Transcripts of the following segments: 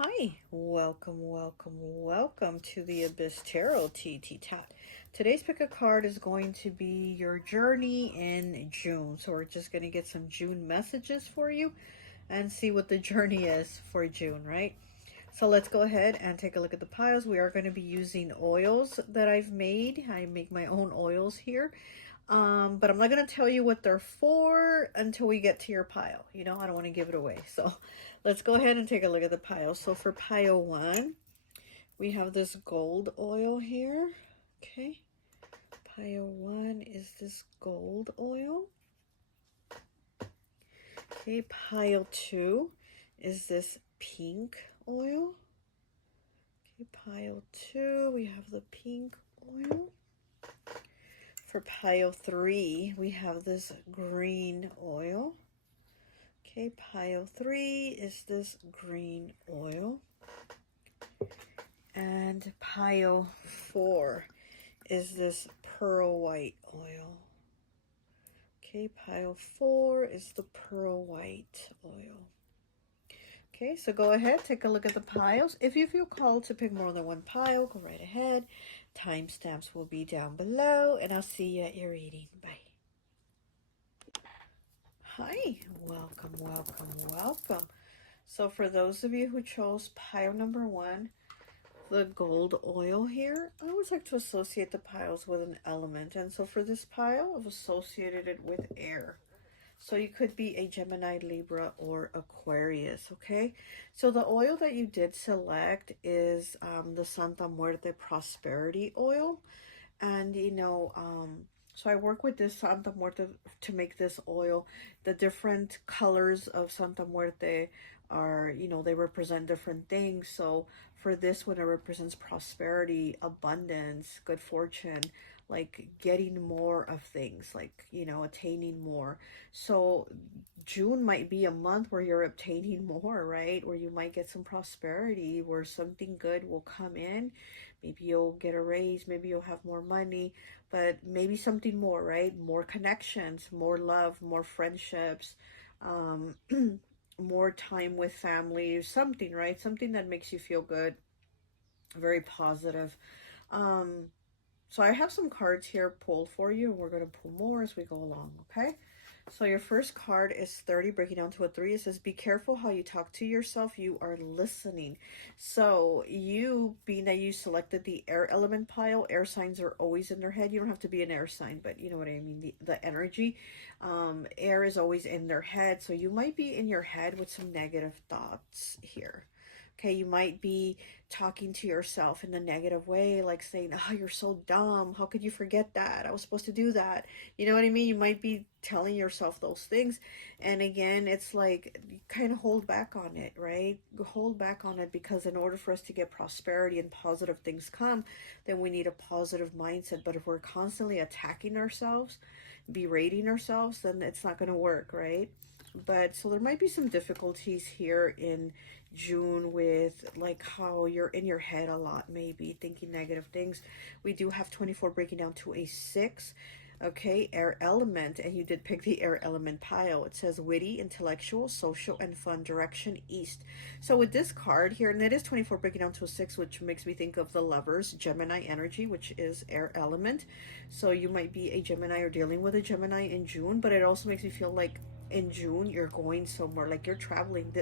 Hi, welcome to the Abyss Tarot T.A.T. Today's pick a card is going to be your journey in June. So we're just going to get some June messages for you and see what the journey is for June, right? So let's go ahead and take a look at the piles. We are going to be using oils that I've made. I make my own oils here. But I'm not going to tell you what they're for until we get to your pile. You know, I don't want to give it away. So let's go ahead and take a look at the pile. So for pile 1, we have this gold oil here. Okay. Pile 1 is this gold oil. Okay. Pile 2 is this pink oil. Okay. Pile 2, we have the pink oil. For pile 3, we have this green oil. Okay, pile 3 is this green oil. And pile 4 is this pearl white oil. Okay, pile 4 is the pearl white oil. Okay, so go ahead, take a look at the piles. If you feel called to pick more than one pile, go right ahead. Timestamps will be down below, and I'll see you at your reading. Bye. Hi, welcome. So for those of you who chose pile number 1, the gold oil here, I always like to associate the piles with an element. And so for this pile, I've associated it with air. So you could be a Gemini, Libra, or Aquarius, okay? So the oil that you did select is the Santa Muerte Prosperity Oil. And, you know, so I work with this Santa Muerte to make this oil. The different colors of Santa Muerte are, you know, they represent different things. So for this one, it represents prosperity, abundance, good fortune, like getting more of things, like, you know, attaining more. So June might be a month where you're obtaining more, right? Where you might get some prosperity, where something good will come in. Maybe you'll get a raise, maybe you'll have more money, but maybe something more, right? More connections, more love, more friendships, more time with family, something, right? Something that makes you feel good, very positive. So I have some cards here pulled for you, and we're going to pull more as we go along, okay? So your first card is 30, breaking down to a 3. It says, be careful how you talk to yourself. You are listening. So you, being that you selected the air element pile, air signs are always in their head. You don't have to be an air sign, but you know what I mean, the energy. Air is always in their head. So you might be in your head with some negative thoughts here. Okay, you might be talking to yourself in a negative way, like saying, oh, you're so dumb. How could you forget that? I was supposed to do that. You know what I mean? You might be telling yourself those things. And again, it's like, you kind of hold back on it, right? Hold back on it, because in order for us to get prosperity and positive things come, then we need a positive mindset. But if we're constantly attacking ourselves, berating ourselves, then it's not going to work, right? But so there might be some difficulties here in June with like how you're in your head a lot, maybe thinking negative things. We do have 24 breaking down to a 6. Okay, air element, and you did pick the air element pile. It says witty, intellectual, social, and fun, direction east. So with this card here, and it is 24 breaking down to a 6, which makes me think of the Lovers, Gemini energy, which is air element. So you might be a Gemini or dealing with a Gemini in June, but it also makes me feel like in June you're going somewhere, like you're traveling.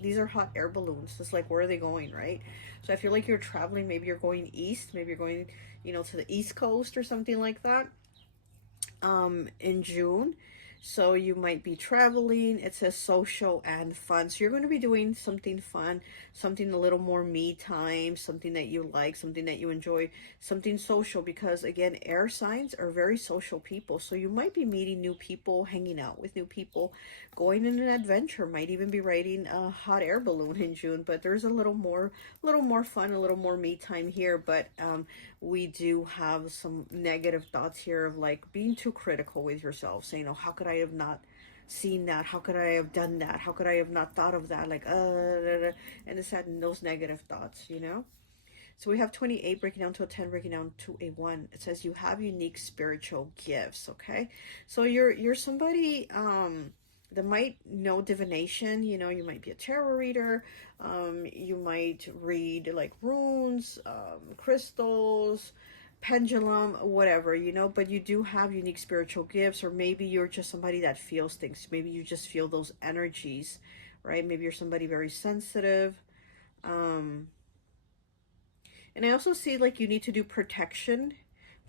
These are hot air balloons. Just like, where are they going, right? So I feel like you're traveling. Maybe you're going east. Maybe you're going, you know, to the East Coast or something like that. In June. So you might be traveling. It says social and fun. So you're going to be doing something fun, something a little more me time, something that you like, something that you enjoy, something social, because again, air signs are very social people. So you might be meeting new people, hanging out with new people, going on an adventure, might even be riding a hot air balloon in June. But there's a little more fun, a little more me time here. But we do have some negative thoughts here of like being too critical with yourself, saying, oh, how could I have not seen that? How could I have done that? How could I have not thought of that? Like, and it's had those negative thoughts, you know? So we have 28 breaking down to a 10, breaking down to a 1. It says you have unique spiritual gifts, okay? So you're somebody They might know divination, you know, you might be a tarot reader, you might read like runes, crystals, pendulum, whatever, you know, but you do have unique spiritual gifts, or maybe you're just somebody that feels things. Maybe you just feel those energies, right? Maybe you're somebody very sensitive. And I also see like you need to do protection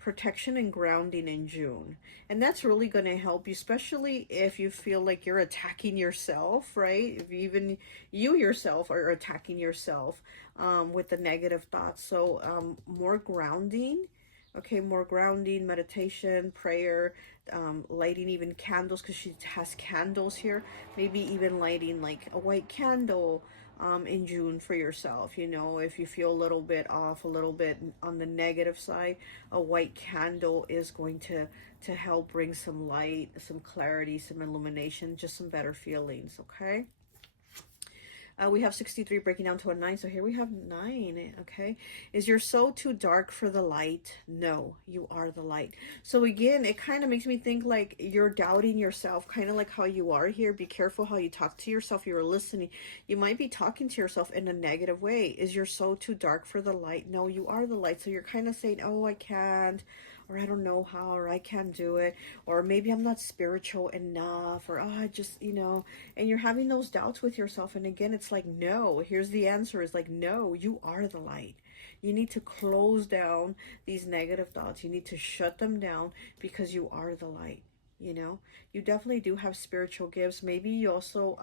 and grounding in June. And that's really going to help you, especially if you feel like you're attacking yourself, right? If even you yourself are attacking yourself with the negative thoughts. So more grounding. Okay, more grounding, meditation, prayer, lighting even candles, because she has candles here. Maybe even lighting like a white candle in June for yourself. You know, if you feel a little bit off, a little bit on the negative side, a white candle is going to help bring some light, some clarity, some illumination, just some better feelings. Okay. We have 63 breaking down to a 9. So here we have 9. Okay. Is your soul too dark for the light? No, you are the light. So again, it kind of makes me think like you're doubting yourself, kind of like how you are here. Be careful how you talk to yourself. You're listening. You might be talking to yourself in a negative way. Is your soul too dark for the light? No, you are the light. So you're kind of saying, oh, I can't, or I don't know how, or I can't do it, or maybe I'm not spiritual enough, or oh, I just, you know, and you're having those doubts with yourself. And again, it's like, no, here's the answer, is like, no, you are the light. You need to close down these negative thoughts. You need to shut them down, because you are the light. You know, you definitely do have spiritual gifts. Maybe you also,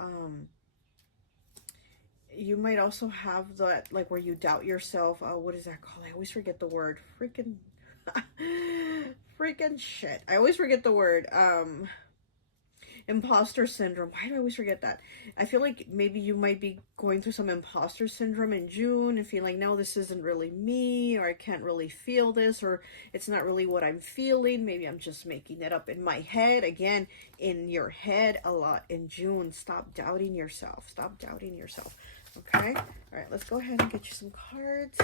you might also have that, like, where you doubt yourself. What is that called? I always forget the word. Freaking shit. I always forget the word. Imposter syndrome. Why do I always forget that? I feel like maybe you might be going through some imposter syndrome in June and feel like, no, this isn't really me, or I can't really feel this, or it's not really what I'm feeling. Maybe I'm just making it up in my head. Again, in your head a lot in June. Stop doubting yourself. Stop doubting yourself. Okay? All right, let's go ahead and get you some cards.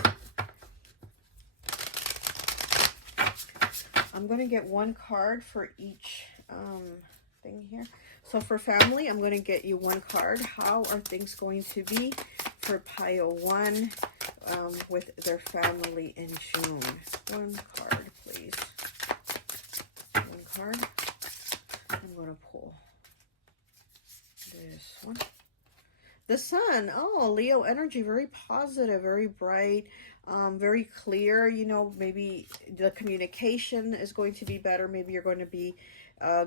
I'm going to get one card for each thing here. So for family, I'm going to get you one card. How are things going to be for Pile 1 with their family in June? One card, please. One card. I'm going to pull this one. The sun. Oh, Leo energy. Very positive, very bright. Very clear. You know, maybe the communication is going to be better. Maybe you're going to be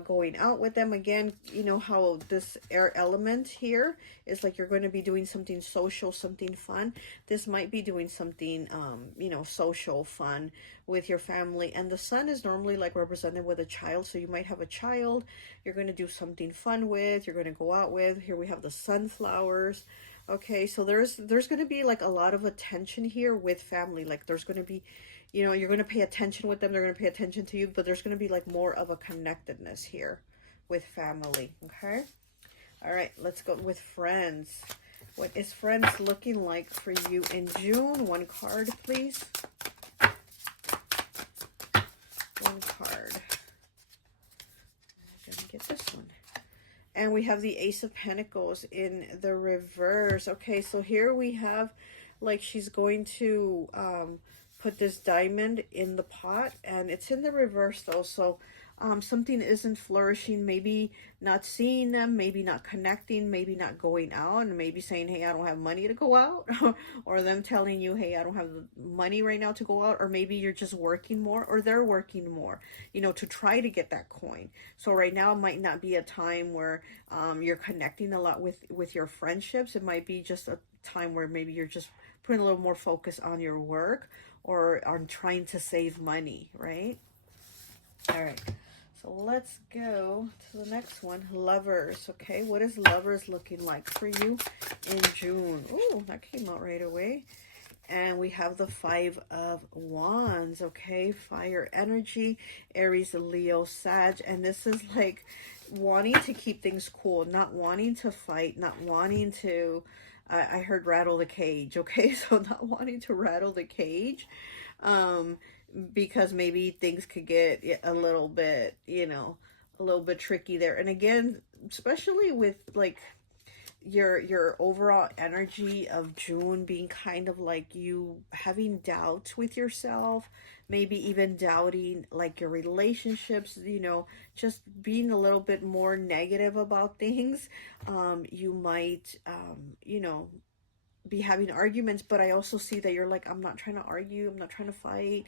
going out with them again. You know how this air element here is like you're going to be doing something social, something fun. This might be doing something you know, social, fun with your family. And the sun is normally like represented with a child, so you might have a child you're going to do something fun with, you're going to go out with. Here we have the sunflowers. Okay, so there's going to be like a lot of attention here with family. Like there's going to be, you know, you're going to pay attention with them, they're going to pay attention to you, but there's going to be like more of a connectedness here with family. Okay, all right, let's go with friends. What is friends looking like for you in June? One card, please. One card. I'm gonna get this one. And we have the Ace of Pentacles in the reverse. Okay, so here we have like she's going to put this diamond in the pot, and it's in the reverse though. So something isn't flourishing, maybe not seeing them, maybe not connecting, maybe not going out, and maybe saying, hey, I don't have money to go out, or them telling you, hey, I don't have the money right now to go out, or maybe you're just working more, or they're working more, you know, to try to get that coin. So right now might not be a time where you're connecting a lot with your friendships. It might be just a time where maybe you're just putting a little more focus on your work or on trying to save money, right? All right. So let's go to the next one, lovers. Okay, what is lovers looking like for you in June? Oh, that came out right away. And we have the 5 of Wands. Okay, fire energy, Aries, Leo, Sag. And this is like wanting to keep things cool, not wanting to fight, not wanting to, I heard rattle the cage. Okay, so not wanting to rattle the cage. Because maybe things could get a little bit, you know, a little bit tricky there. And again, especially with like your overall energy of June being kind of like you having doubts with yourself, maybe even doubting like your relationships, you know, just being a little bit more negative about things. You might you know, be having arguments, but I also see that you're like, I'm not trying to argue, I'm not trying to fight,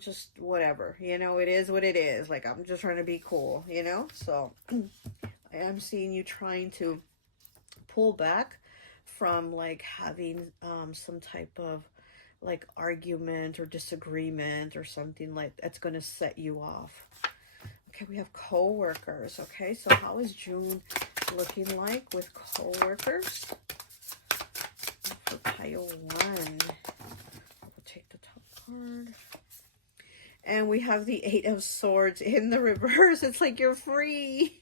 just whatever, you know, it is what it is, like I'm just trying to be cool, you know. So I am seeing you trying to pull back from like having some type of like argument or disagreement or something like that's going to set you off. Okay, we have co-workers. Okay, so how is June looking like with co-workers? For pile 1, we'll take the top card. And we have the 8 of Swords in the reverse. It's like you're free.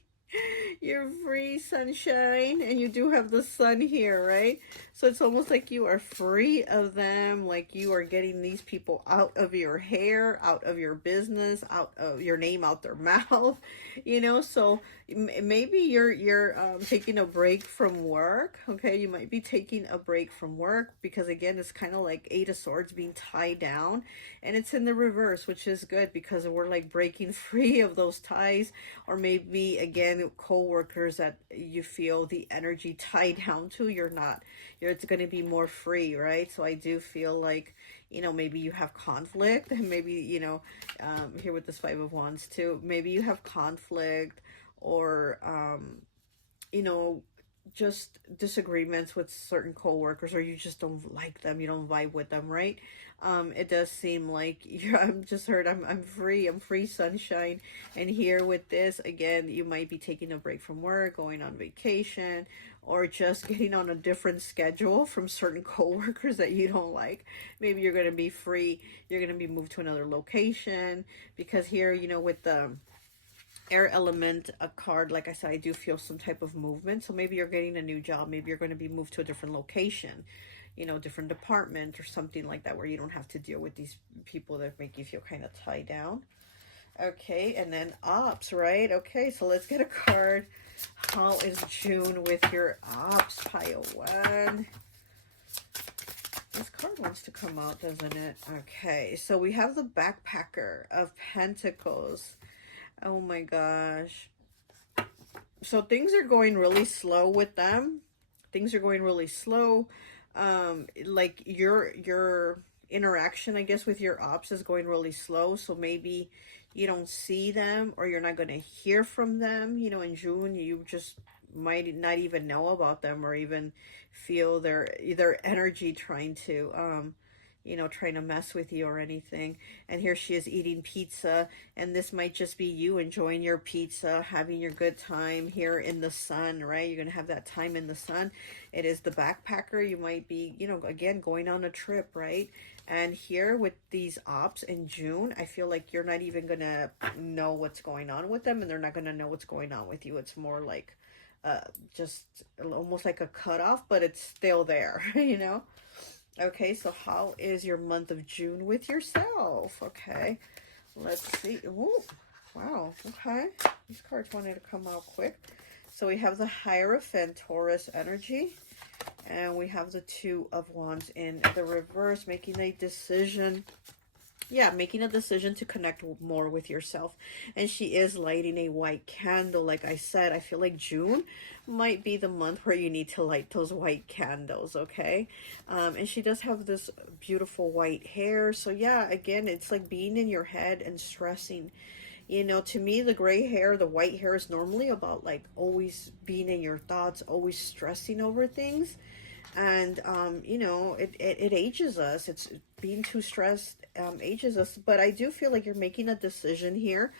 You're free, sunshine. And you do have the sun here, right? So it's almost like you are free of them. Like you are getting these people out of your hair, out of your business, out of your name, out their mouth, you know. So maybe you're taking a break from work. Okay, you might be taking a break from work because again, it's kind of like 8 of Swords being tied down, and it's in the reverse, which is good because we're like breaking free of those ties. Or maybe again, co-workers that you feel the energy tied down to, it's going to be more free, right? So I do feel like, you know, maybe you have conflict, and maybe, you know, here with this 5 of Wands too, maybe you have conflict or, you know, just disagreements with certain co-workers, or you just don't like them, you don't vibe with them, right? It does seem like I'm just heard I'm free, sunshine. And here with this again, you might be taking a break from work, going on vacation, or just getting on a different schedule from certain co-workers that you don't like. Maybe you're going to be free, you're going to be moved to another location, because here, you know, with the air element, a card, like I said, I do feel some type of movement. So maybe you're getting a new job, maybe you're going to be moved to a different location, you know, different department or something like that, where you don't have to deal with these people that make you feel kind of tied down. Okay, and then ops, right? Okay, so let's get a card. How is June with your ops, pile 1? This card wants to come out, doesn't it? Okay, so we have the backpacker of Pentacles. Oh my gosh. So things are going really slow with them. Things are going really slow. Like your interaction, I guess, with your ops is going really slow. So maybe you don't see them, or you're not going to hear from them. You know, in June, you just might not even know about them, or even feel their energy trying to you know, trying to mess with you or anything. And here she is eating pizza, and this might just be you enjoying your pizza, having your good time here in the sun, right? You're gonna have that time in the sun. It is the backpacker. You might be, you know, again, going on a trip, right? And here with these ops in June, I feel like you're not even gonna know what's going on with them, and they're not gonna know what's going on with you. It's more like just almost like a cutoff, but it's still there, you know? Okay, so how is your month of June with yourself? Okay, let's see. Ooh, wow, okay. These cards wanted to come out quick. So we have the Hierophant, Taurus energy. And we have the 2 of Wands in the reverse, making a decision. Yeah, making a decision to connect more with yourself. And she is lighting a white candle. Like I said, I feel like June might be the month where you need to light those white candles, okay? And she does have this beautiful white hair. So yeah, again, it's like being in your head and stressing. You know, to me, the gray hair, the white hair is normally about like always being in your thoughts, always stressing over things. And you know, it ages us. It's being too stressed ages us. But I do feel like you're making a decision here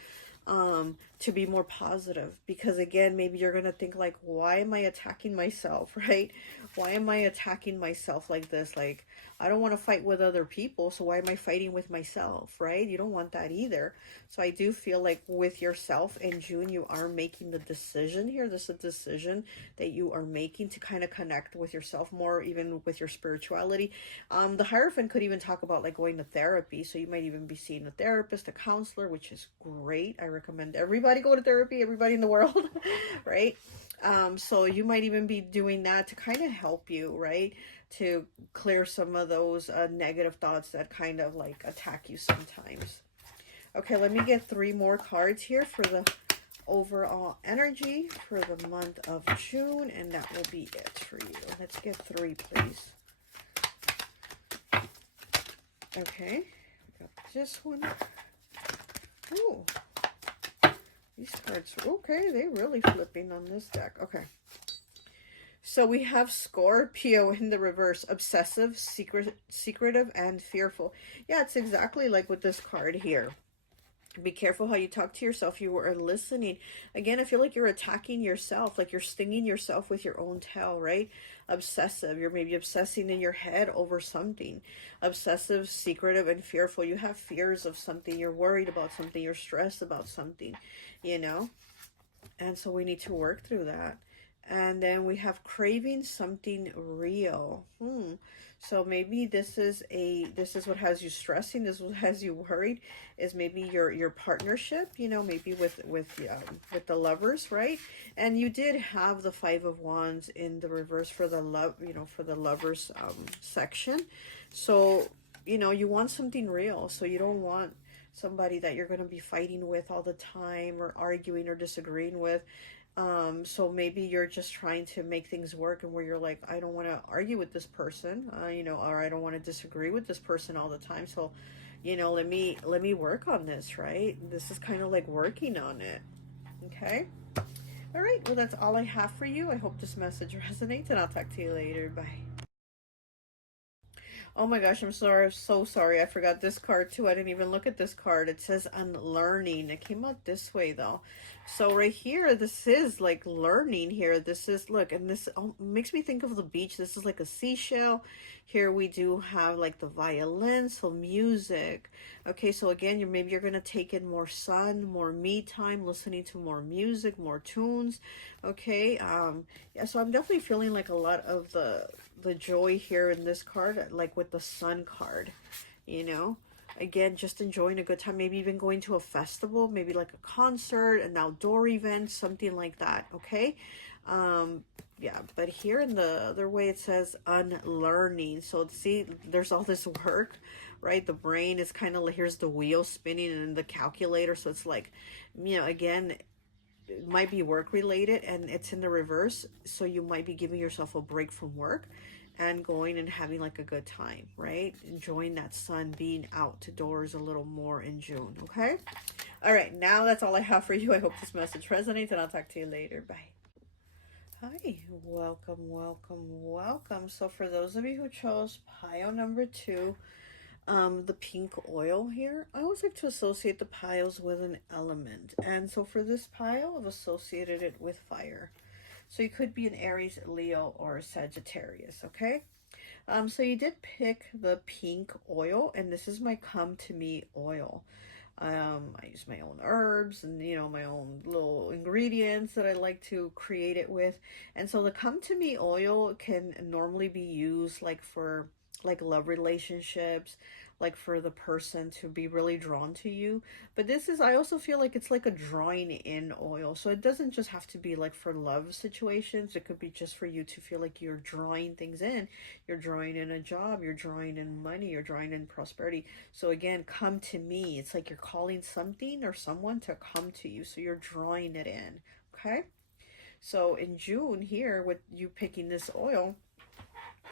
to be more positive, because again, maybe you're gonna think like, why am I attacking myself, right? Why am I attacking myself like this? Like, I don't want to fight with other people, so why am I fighting with myself, right? You don't want that either. So I do feel like with yourself in June, you are making the decision here. This is a decision that you are making to kind of connect with yourself more, even with your spirituality. The Hierophant could even talk about like going to therapy. So you might even be seeing a therapist, a counselor, which is great. I recommend everybody go to therapy, everybody in the world, right? So you might even be doing that to kind of help you, right? To clear some of those negative thoughts that kind of like attack you sometimes. Okay, let me get 3 more cards here for the overall energy for the month of June, and that will be it for you. Let's get 3, please. Okay, we got this one. Ooh, these cards, okay, they really flipping on this deck. Okay. So we have Scorpio in the reverse, obsessive, secretive, and fearful. Yeah, it's exactly like with this card here. Be careful how you talk to yourself. You are listening. Again, I feel like you're attacking yourself, like you're stinging yourself with your own tail, right? Obsessive. You're maybe obsessing in your head over something. Obsessive, secretive, and fearful. You have fears of something. You're worried about something. You're stressed about something, you know? And so we need to work through that. And then we have craving something real. So maybe this is what has you stressing. This is what has you worried. Is maybe your partnership. You know, maybe with the lovers, right? And you did have the 5 of Wands in the reverse for the love. You know, for the lovers section. So you know you want something real. So you don't want somebody that you're going to be fighting with all the time or arguing or disagreeing with. So maybe you're just trying to make things work, and where you're like, I don't want to argue with this person, you know, or I don't want to disagree with this person all the time. So, you know, let me work on this, right? This is kind of like working on it. Okay. All right. Well, that's all I have for you. I hope this message resonates, and I'll talk to you later. Bye. Oh my gosh, I'm sorry. I'm so sorry. I forgot this card too. I didn't even look at this card. It says unlearning. It came out this way though. So right here, this is like learning here. This is, look, and this makes me think of the beach. This is like a seashell. Here we do have like the violin, so music. Okay, so again, maybe you're going to take in more sun, more me time, listening to more music, more tunes. Okay, yeah, so I'm definitely feeling like a lot of the joy here in this card, like with the sun card, you know. Again, just enjoying a good time, maybe even going to a festival, maybe like a concert, an outdoor event, something like that. Okay, yeah, but here in the other way it says unlearning. So see, there's all this work, right? The brain is kind of, here's the wheel spinning and the calculator. So it's like, you know, again, it might be work related, and it's in the reverse. So you might be giving yourself a break from work and going and having like a good time, right? Enjoying that sun, being outdoors a little more in June. Okay. All right. Now that's all I have for you. I hope this message resonates, and I'll talk to you later. Bye. Hi, welcome, welcome, welcome. So for those of you who chose pile number 2, the pink oil here, I always like to associate the piles with an element. And so for this pile, I've associated it with fire. So you could be an Aries, Leo, or Sagittarius, okay? So you did pick the pink oil, and this is my Come To Me oil. I use my own herbs and, you know, my own little ingredients that I like to create it with. And so the Come To Me oil can normally be used like for like love relationships, like for the person to be really drawn to you. But this is, I also feel like it's like a drawing in oil. So it doesn't just have to be like for love situations. It could be just for you to feel like you're drawing things in. You're drawing in a job, you're drawing in money, you're drawing in prosperity. So again, come to me. It's like you're calling something or someone to come to you. So you're drawing it in. Okay. So in June here, with you picking this oil,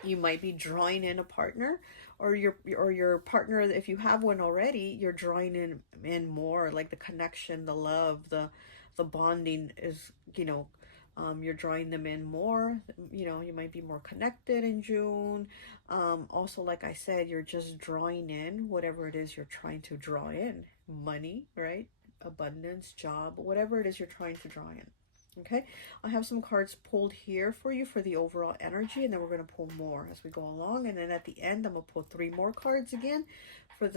you might be drawing in a partner, or your partner, if you have one already, you're drawing in more, like the connection, the love, the bonding is, you know, you're drawing them in more. You know, you might be more connected in June. Also, like I said, you're just drawing in whatever it is you're trying to draw in. Money, right? Abundance, job, whatever it is you're trying to draw in. Okay, I have some cards pulled here for you for the overall energy, and then we're going to pull more as we go along. And then at the end, I'm going to pull 3 more cards again for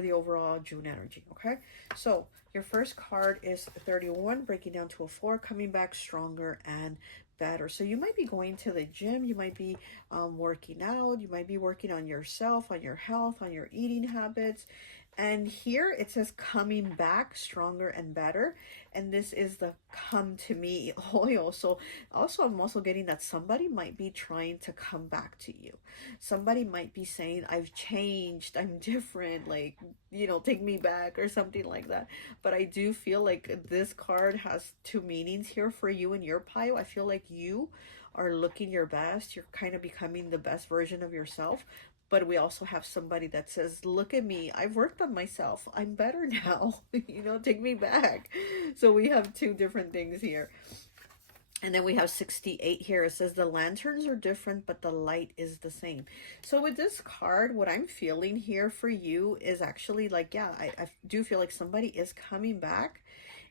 the overall June energy. Okay, so your first card is 31, breaking down to a 4, coming back stronger and better. So you might be going to the gym, you might be working out, you might be working on yourself, on your health, on your eating habits. And here it says coming back stronger and better. And this is the come to me oil. So also I'm also getting that somebody might be trying to come back to you. Somebody might be saying, I've changed, I'm different, like, you know, take me back or something like that. But I do feel like this card has 2 meanings here for you and your pile. I feel like you are looking your best. You're kind of becoming the best version of yourself. But we also have somebody that says, look at me, I've worked on myself, I'm better now. You know, take me back. So we have 2 different things here. And then we have 68 here. It says the lanterns are different, but the light is the same. So with this card, what I'm feeling here for you is actually like, yeah, I do feel like somebody is coming back,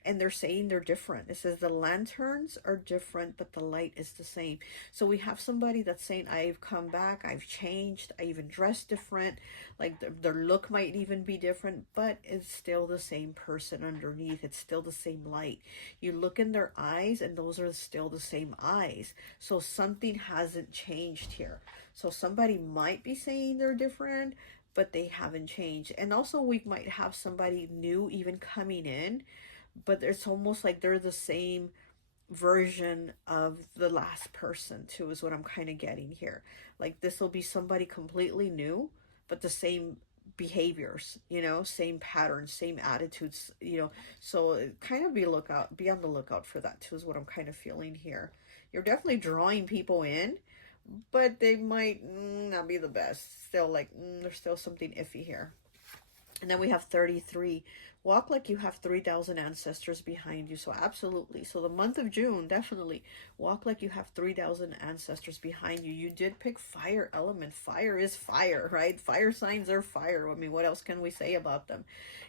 and they're saying they're different. It says the lanterns are different, but the light is the same. So we have somebody that's saying, I've come back, I've changed, I even dressed different, like their look might even be different, but it's still the same person underneath. It's still the same light. You look in their eyes and those are still the same eyes. So something hasn't changed here. So somebody might be saying they're different, but they haven't changed. And also we might have somebody new even coming in, but it's almost like they're the same version of the last person too, is what I'm kind of getting here. Like this will be somebody completely new, but the same behaviors, you know, same patterns, same attitudes, you know. So kind of be on the lookout for that too, is what I'm kind of feeling here. You're definitely drawing people in, but they might not be the best. Still like there's still something iffy here. And then we have 33. Walk like you have 3,000 ancestors behind you. So absolutely. So the month of June, definitely. Walk like you have 3,000 ancestors behind you. You did pick fire element. Fire is fire, right? Fire signs are fire. I mean, what else can we say about them?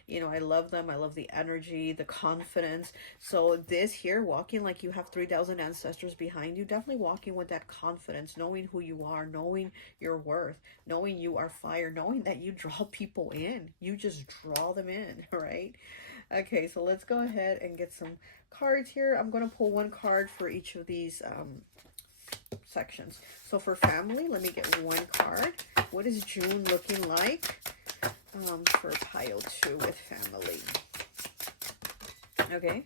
You know, I love them. I love the energy, the confidence. So this here, walking like you have 3,000 ancestors behind you, definitely walking with that confidence, knowing who you are, knowing your worth, knowing you are fire, knowing that you draw people in. You just draw them in, right? Okay, so let's go ahead and get some cards here. I'm going to pull 1 card for each of these sections. So for family, let me get 1 card. What is June looking like for pile 2 with family? Okay.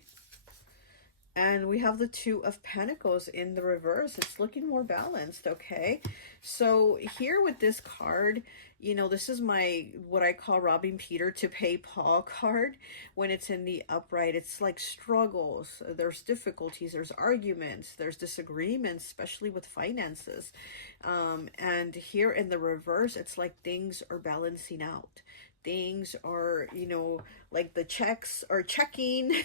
And we have the 2 of Pentacles in the reverse. It's looking more balanced, okay? So here with this card, you know, this is my, what I call robbing Peter to pay Paul card. When it's in the upright, it's like struggles. There's difficulties, there's arguments, there's disagreements, especially with finances. And here in the reverse, it's like things are balancing out. Things are, you know, like the checks are checking,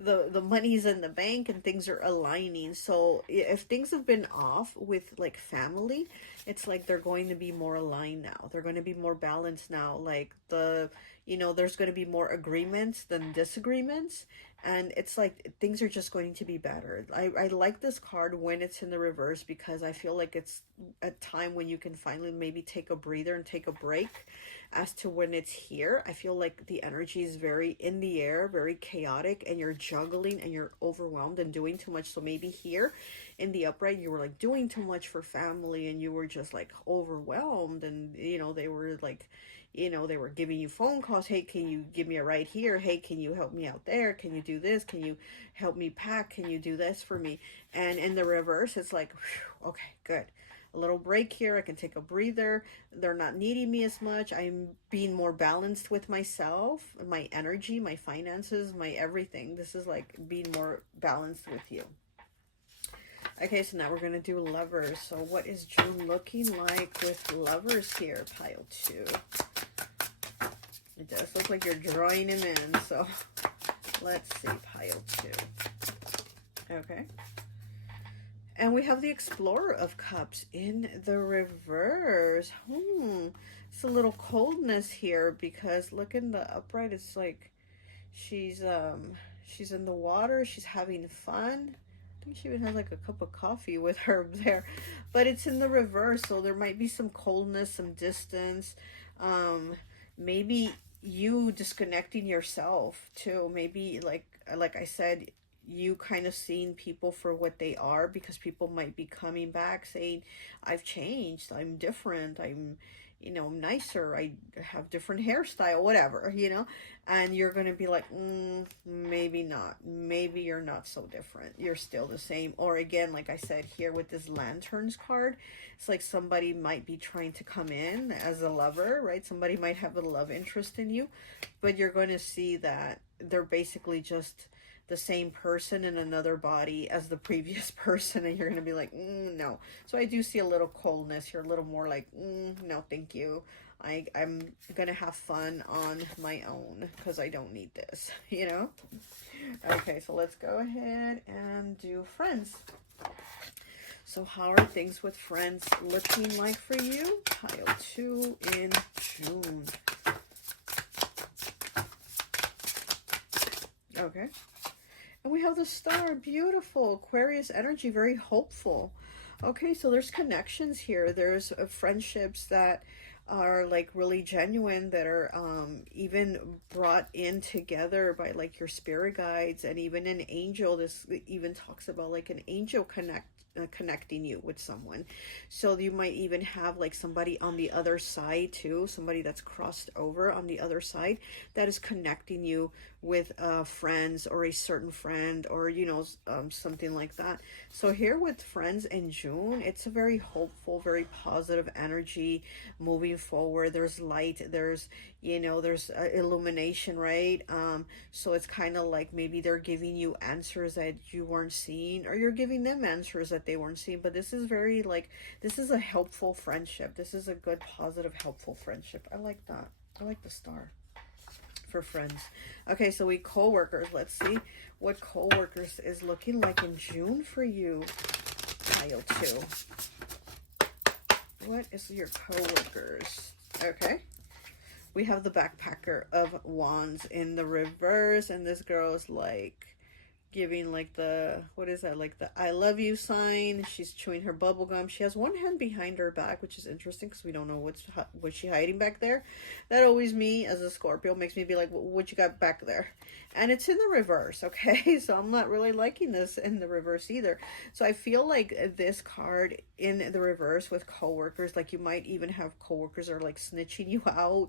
the money's in the bank, and things are aligning. So if things have been off with like family, it's like they're going to be more aligned now. They're going to be more balanced now. Like you know, there's going to be more agreements than disagreements. And it's like things are just going to be better. I like this card when it's in the reverse, because I feel like it's a time when you can finally maybe take a breather and take a break. As to when it's here, I feel like the energy is very in the air, very chaotic, and you're juggling and you're overwhelmed and doing too much. So maybe here in the upright, you were like doing too much for family and you were just like overwhelmed, and you know, they were like, you know, they were giving you phone calls. Hey, can you give me a ride here? Hey, can you help me out there? Can you do this? Can you help me pack? Can you do this for me? And in the reverse, it's like, whew, okay, good. A little break here. I can take a breather. They're not needing me as much. I'm being more balanced with myself, my energy, my finances, my everything. This is like being more balanced with you. Okay, so now we're going to do lovers. So what is June looking like with lovers here, pile 2? It does look like you're drawing him in. So let's see, pile 2. Okay. And we have the Explorer of Cups in the reverse. It's a little coldness here, because look in the upright. It's like she's in the water. She's having fun. I think she even has like a cup of coffee with her there, but it's in the reverse, so there might be some coldness, some distance, maybe you disconnecting yourself too. Maybe like I said, you kind of seeing people for what they are, because people might be coming back saying, I've changed, I'm different, I'm, you know, nicer, I have different hairstyle, whatever, you know, and you're going to be like, maybe not, maybe you're not so different, you're still the same. Or again, like I said here with this lanterns card, it's like somebody might be trying to come in as a lover, right? Somebody might have a love interest in you, but you're going to see that they're basically just the same person in another body as the previous person, and you're going to be like, no. So I do see a little coldness here, a little more like, no, thank you. I'm going to have fun on my own because I don't need this, you know? Okay, so let's go ahead and do friends. So how are things with friends looking like for you? Pile 2 in June. Okay. And we have the star, beautiful, Aquarius energy, very hopeful. Okay, so there's connections here. There's friendships that are like really genuine, that are even brought in together by like your spirit guides, and even an angel. This even talks about like an angel connecting you with someone. So you might even have like somebody on the other side too, somebody that's crossed over on the other side that is connecting you with friends, or a certain friend, or you know, something like that. So here with friends in June, it's a very hopeful, very positive energy moving forward. There's light, there's, you know, there's illumination, right? So it's kind of like maybe they're giving you answers that you weren't seeing, or you're giving them answers that they weren't seeing. But this is very like, this is a helpful friendship. This is a good, positive, helpful friendship. I like that. I like the star for friends. Okay, so we co-workers. Let's see what co-workers is looking like in June for you. Pile 2. What is your co-workers? Okay. We have the backpacker of wands in the reverse, and this girl is like giving like the, what is that, like the I love you sign. She's chewing her bubble gum. She has one hand behind her back, which is interesting because we don't know what's she hiding back there. That always, me as a Scorpio, makes me be like, what you got back there? And it's in the reverse. Okay, so I'm not really liking this in the reverse either. So I feel like this card in the reverse with coworkers, like you might even have coworkers that are like snitching you out,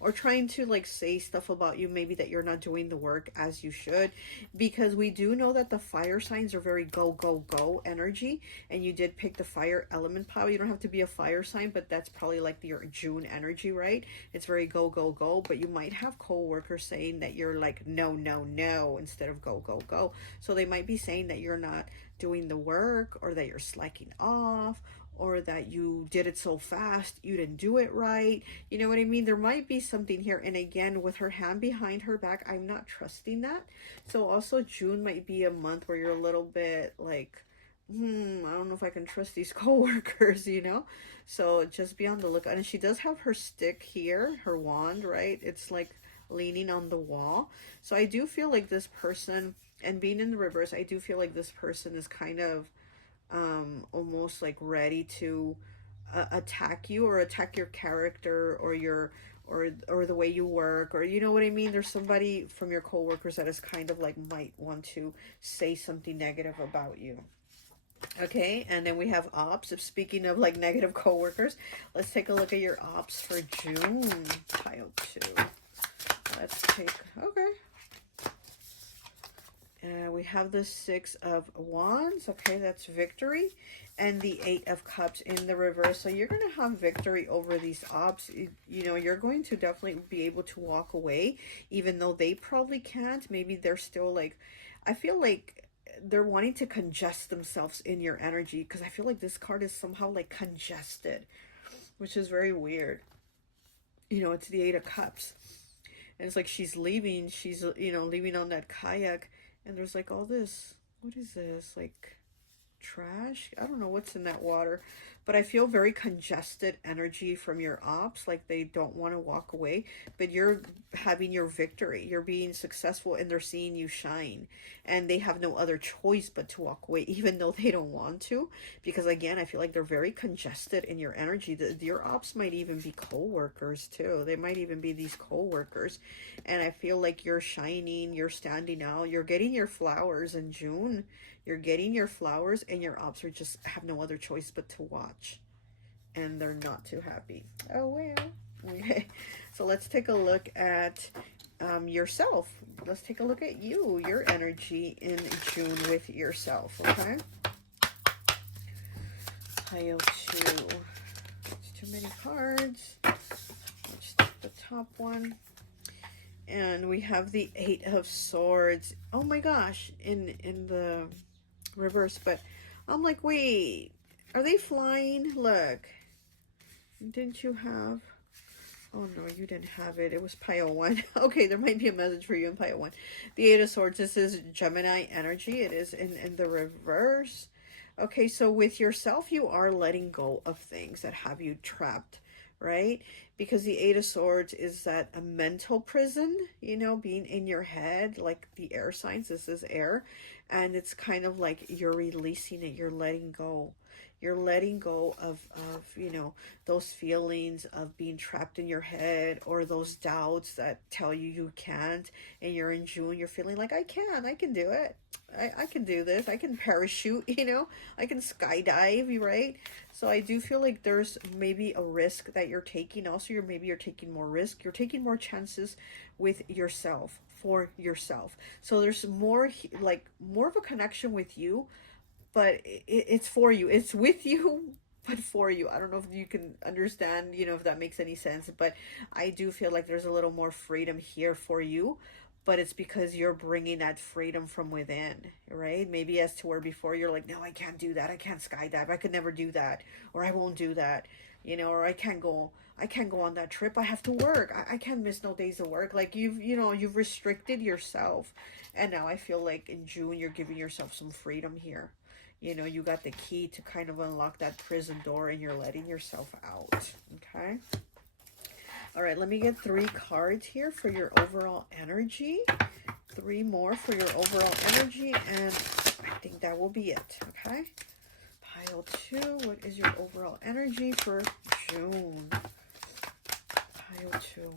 or trying to like say stuff about you, maybe that you're not doing the work as you should, because we do know that the fire signs are very go, go, go energy, and you did pick the fire element power. You don't have to be a fire sign, but that's probably like your June energy, right? It's very go, go, go, but you might have co-workers saying that you're like, no, no, no, instead of go, go, go. So they might be saying that you're not doing the work, or that you're slacking off, or that you did it so fast, you didn't do it right. You know what I mean? There might be something here. And again, with her hand behind her back, I'm not trusting that. So also June might be a month where you're a little bit like, I don't know if I can trust these coworkers, you know? So just be on the lookout. And she does have her stick here, her wand, right? It's like leaning on the wall. So I do feel like this person, and being in the reverse, I do feel like this person is kind of almost like ready to attack you, or attack your character, or your, or the way you work, or you know what I mean? There's somebody from your coworkers that is kind of like might want to say something negative about you. Okay, and then we have ops. Speaking of like negative coworkers, let's take a look at your ops for June. Pile 2. Let's take, okay. We have the 6 of Wands. Okay, that's victory. And the 8 of Cups in the reverse. So you're going to have victory over these ops. You know, you're going to definitely be able to walk away, even though they probably can't. Maybe they're still like, I feel like they're wanting to congest themselves in your energy, because I feel like this card is somehow like congested, which is very weird. You know, it's the 8 of Cups. And it's like she's leaving. She's, you know, leaving on that kayak. And there's like all this, what is this? Like trash. I don't know what's in that water, but I feel very congested energy from your ops, like they don't want to walk away, but you're having your victory. You're being successful and they're seeing you shine, and they have no other choice but to walk away, even though they don't want to, because again, I feel like they're very congested in your energy. Your ops might even be co-workers too. They might even be these co-workers, and I feel like you're shining, you're standing out, you're getting your flowers in June. You're getting your flowers, and your ops are just have no other choice but to watch. And they're not too happy. Oh, well. Okay. So let's take a look at yourself. Let's take a look at you, your energy in June with yourself. Okay. Pile 2. It's too many cards. Let's take the top one. And we have the 8 of Swords. Oh my gosh, in the reverse, but I'm like, wait, are they flying? Look, didn't you have, oh no, you didn't have it. It was pile 1. Okay, there might be a message for you in pile 1. The 8 of Swords, this is Gemini energy. It is in the reverse. Okay, so with yourself, you are letting go of things that have you trapped, right? Because the 8 of Swords is that a mental prison, you know, being in your head, like the air signs. This is air, and it's kind of like you're releasing it, you're letting go. You're letting go of you know, those feelings of being trapped in your head, or those doubts that tell you you can't, and you're in June, you're feeling like, I can do it. I can do this. I can parachute, you know, I can skydive, right? So I do feel like there's maybe a risk that you're taking. Also, maybe you're taking more risk. You're taking more chances with yourself, for yourself. So there's more, like more of a connection with you, but it's for you. It's with you, but for you. I don't know if you can understand, you know, if that makes any sense, but I do feel like there's a little more freedom here for you. But it's because you're bringing that freedom from within, right? Maybe as to where before you're like, no, I can't do that. I can't skydive. I could never do that. Or I won't do that, you know, or I can't go on that trip. I have to work. I can't miss no days of work. Like you've restricted yourself. And now I feel like in June, you're giving yourself some freedom here. You know, you got the key to kind of unlock that prison door, and you're letting yourself out. Okay. All right, let me get 3 cards here for your overall energy. 3 more for your overall energy, and I think that will be it, okay? Pile 2, what is your overall energy for June? Pile 2.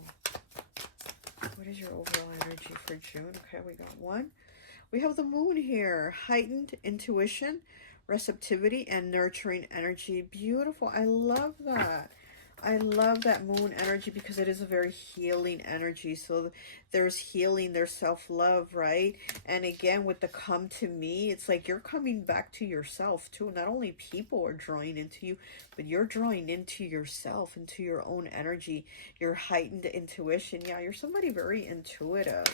What is your overall energy for June? Okay, we got 1. We have the moon here. Heightened intuition, receptivity, and nurturing energy. Beautiful. I love that. I love that moon energy because it is a very healing energy. So there's healing, there's self-love, right? And again, with the come to me, it's like you're coming back to yourself too. Not only people are drawing into you, but you're drawing into yourself, into your own energy, your heightened intuition. Yeah, you're somebody very intuitive.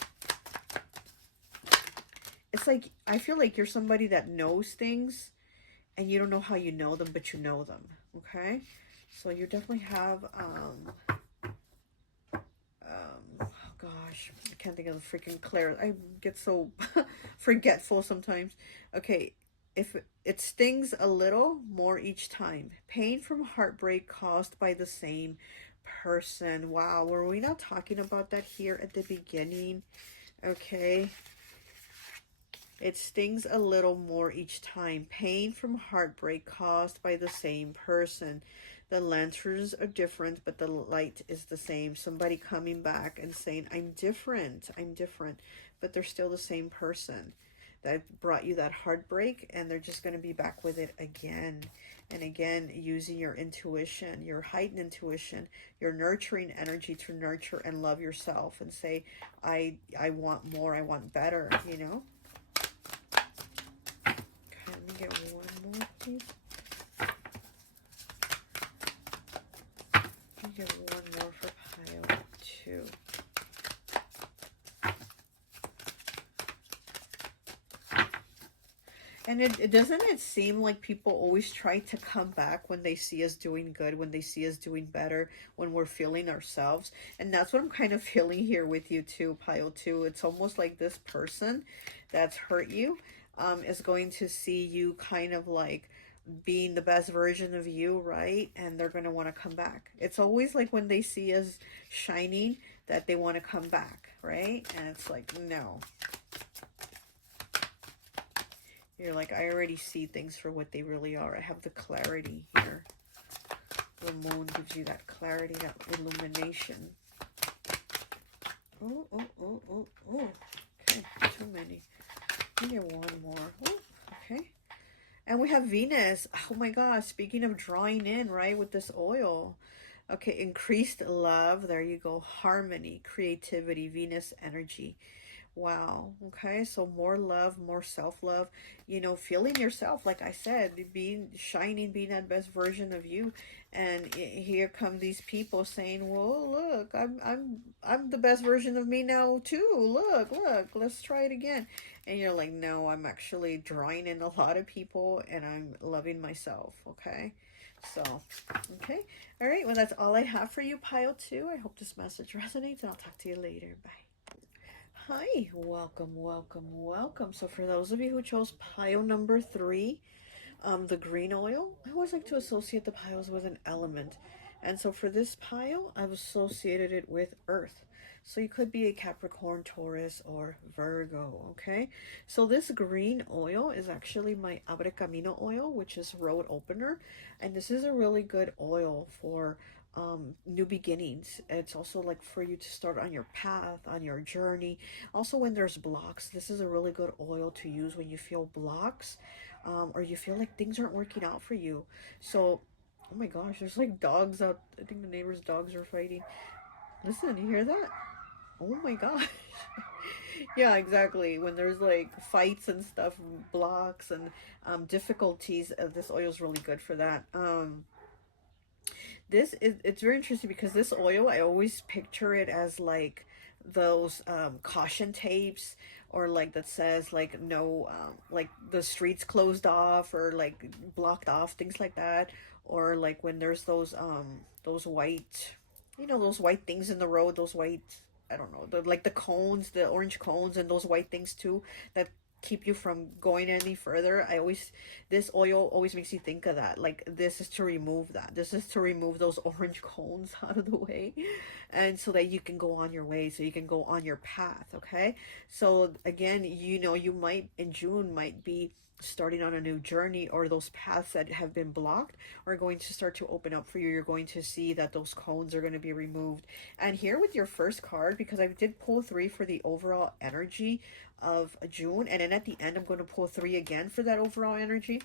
It's like, I feel like you're somebody that knows things and you don't know how you know them, but you know them, okay? So you definitely have, oh gosh, I can't think of the freaking Clair. I get so forgetful sometimes. Okay, if it stings a little more each time. Pain from heartbreak caused by the same person. Wow, were we not talking about that here at the beginning? Okay. It stings a little more each time. Pain from heartbreak caused by the same person. The lanterns are different, but the light is the same. Somebody coming back and saying, I'm different, but they're still the same person that brought you that heartbreak, and they're just going to be back with it again and again, using your intuition, your heightened intuition, your nurturing energy to nurture and love yourself and say, I want more, I want better, you know? Okay, let me get one more, please. Let me get one more for pile 2. And doesn't it seem like people always try to come back when they see us doing good, when they see us doing better, when we're feeling ourselves? And that's what I'm kind of feeling here with you too, pile 2. It's almost like this person that's hurt you. is going to see you kind of like being the best version of you, right? And they're going to want to come back. It's always like when they see us shining that they want to come back, right? And it's like, no. You're like, I already see things for what they really are. I have the clarity here. The moon gives you that clarity, that illumination. Oh, oh, oh, oh, oh. Okay, too many. We get one more. Oh, okay. And we have Venus. Oh my gosh, speaking of drawing in, right, with this oil. Okay, increased love. There you go. Harmony, creativity, Venus energy. Wow. Okay, so more love, more self-love, you know, feeling yourself, like I said, being shining, being that best version of you. And here come these people saying, well, look, I'm the best version of me now too. Look, let's try it again. And you're like, no, I'm actually drawing in a lot of people and I'm loving myself. Okay. So, okay. All right. Well, that's all I have for you, pile 2. I hope this message resonates and I'll talk to you later. Bye. Hi, welcome, welcome, welcome. So for those of you who chose pile number 3, the green oil, I always like to associate the piles with an element. And so for this pile, I've associated it with earth. So you could be a Capricorn, Taurus, or Virgo, okay? So this green oil is actually my Abre Camino oil, which is road opener. And this is a really good oil for new beginnings. It's also like for you to start on your path, on your journey. Also when there's blocks, this is a really good oil to use when you feel blocks, or you feel like things aren't working out for you. So, oh my gosh, there's like dogs out. I think the neighbor's dogs are fighting. Listen, you hear that? Oh my gosh. Yeah, exactly. When there's like fights and stuff, blocks and difficulties, this oil is really good for that. This is, it's very interesting because this oil, I always picture it as like those caution tapes, or like that says like no, like the streets closed off or like blocked off, things like that. Or like when there's those white, you know, those white things in the road, those white, I don't know, the, like the cones, the orange cones, and those white things too that keep you from going any further. I always, this oil always makes you think of that. Like, this is to remove that. This is to remove those orange cones out of the way, and so that you can go on your way, so you can go on your path. Okay, so again, you know, you might in June might be starting on a new journey, or those paths that have been blocked are going to start to open up for you. You're going to see that those cones are going to be removed. And here with your first card, because I did pull 3 for the overall energy of June, and then at the end I'm going to pull 3 again for that overall energy.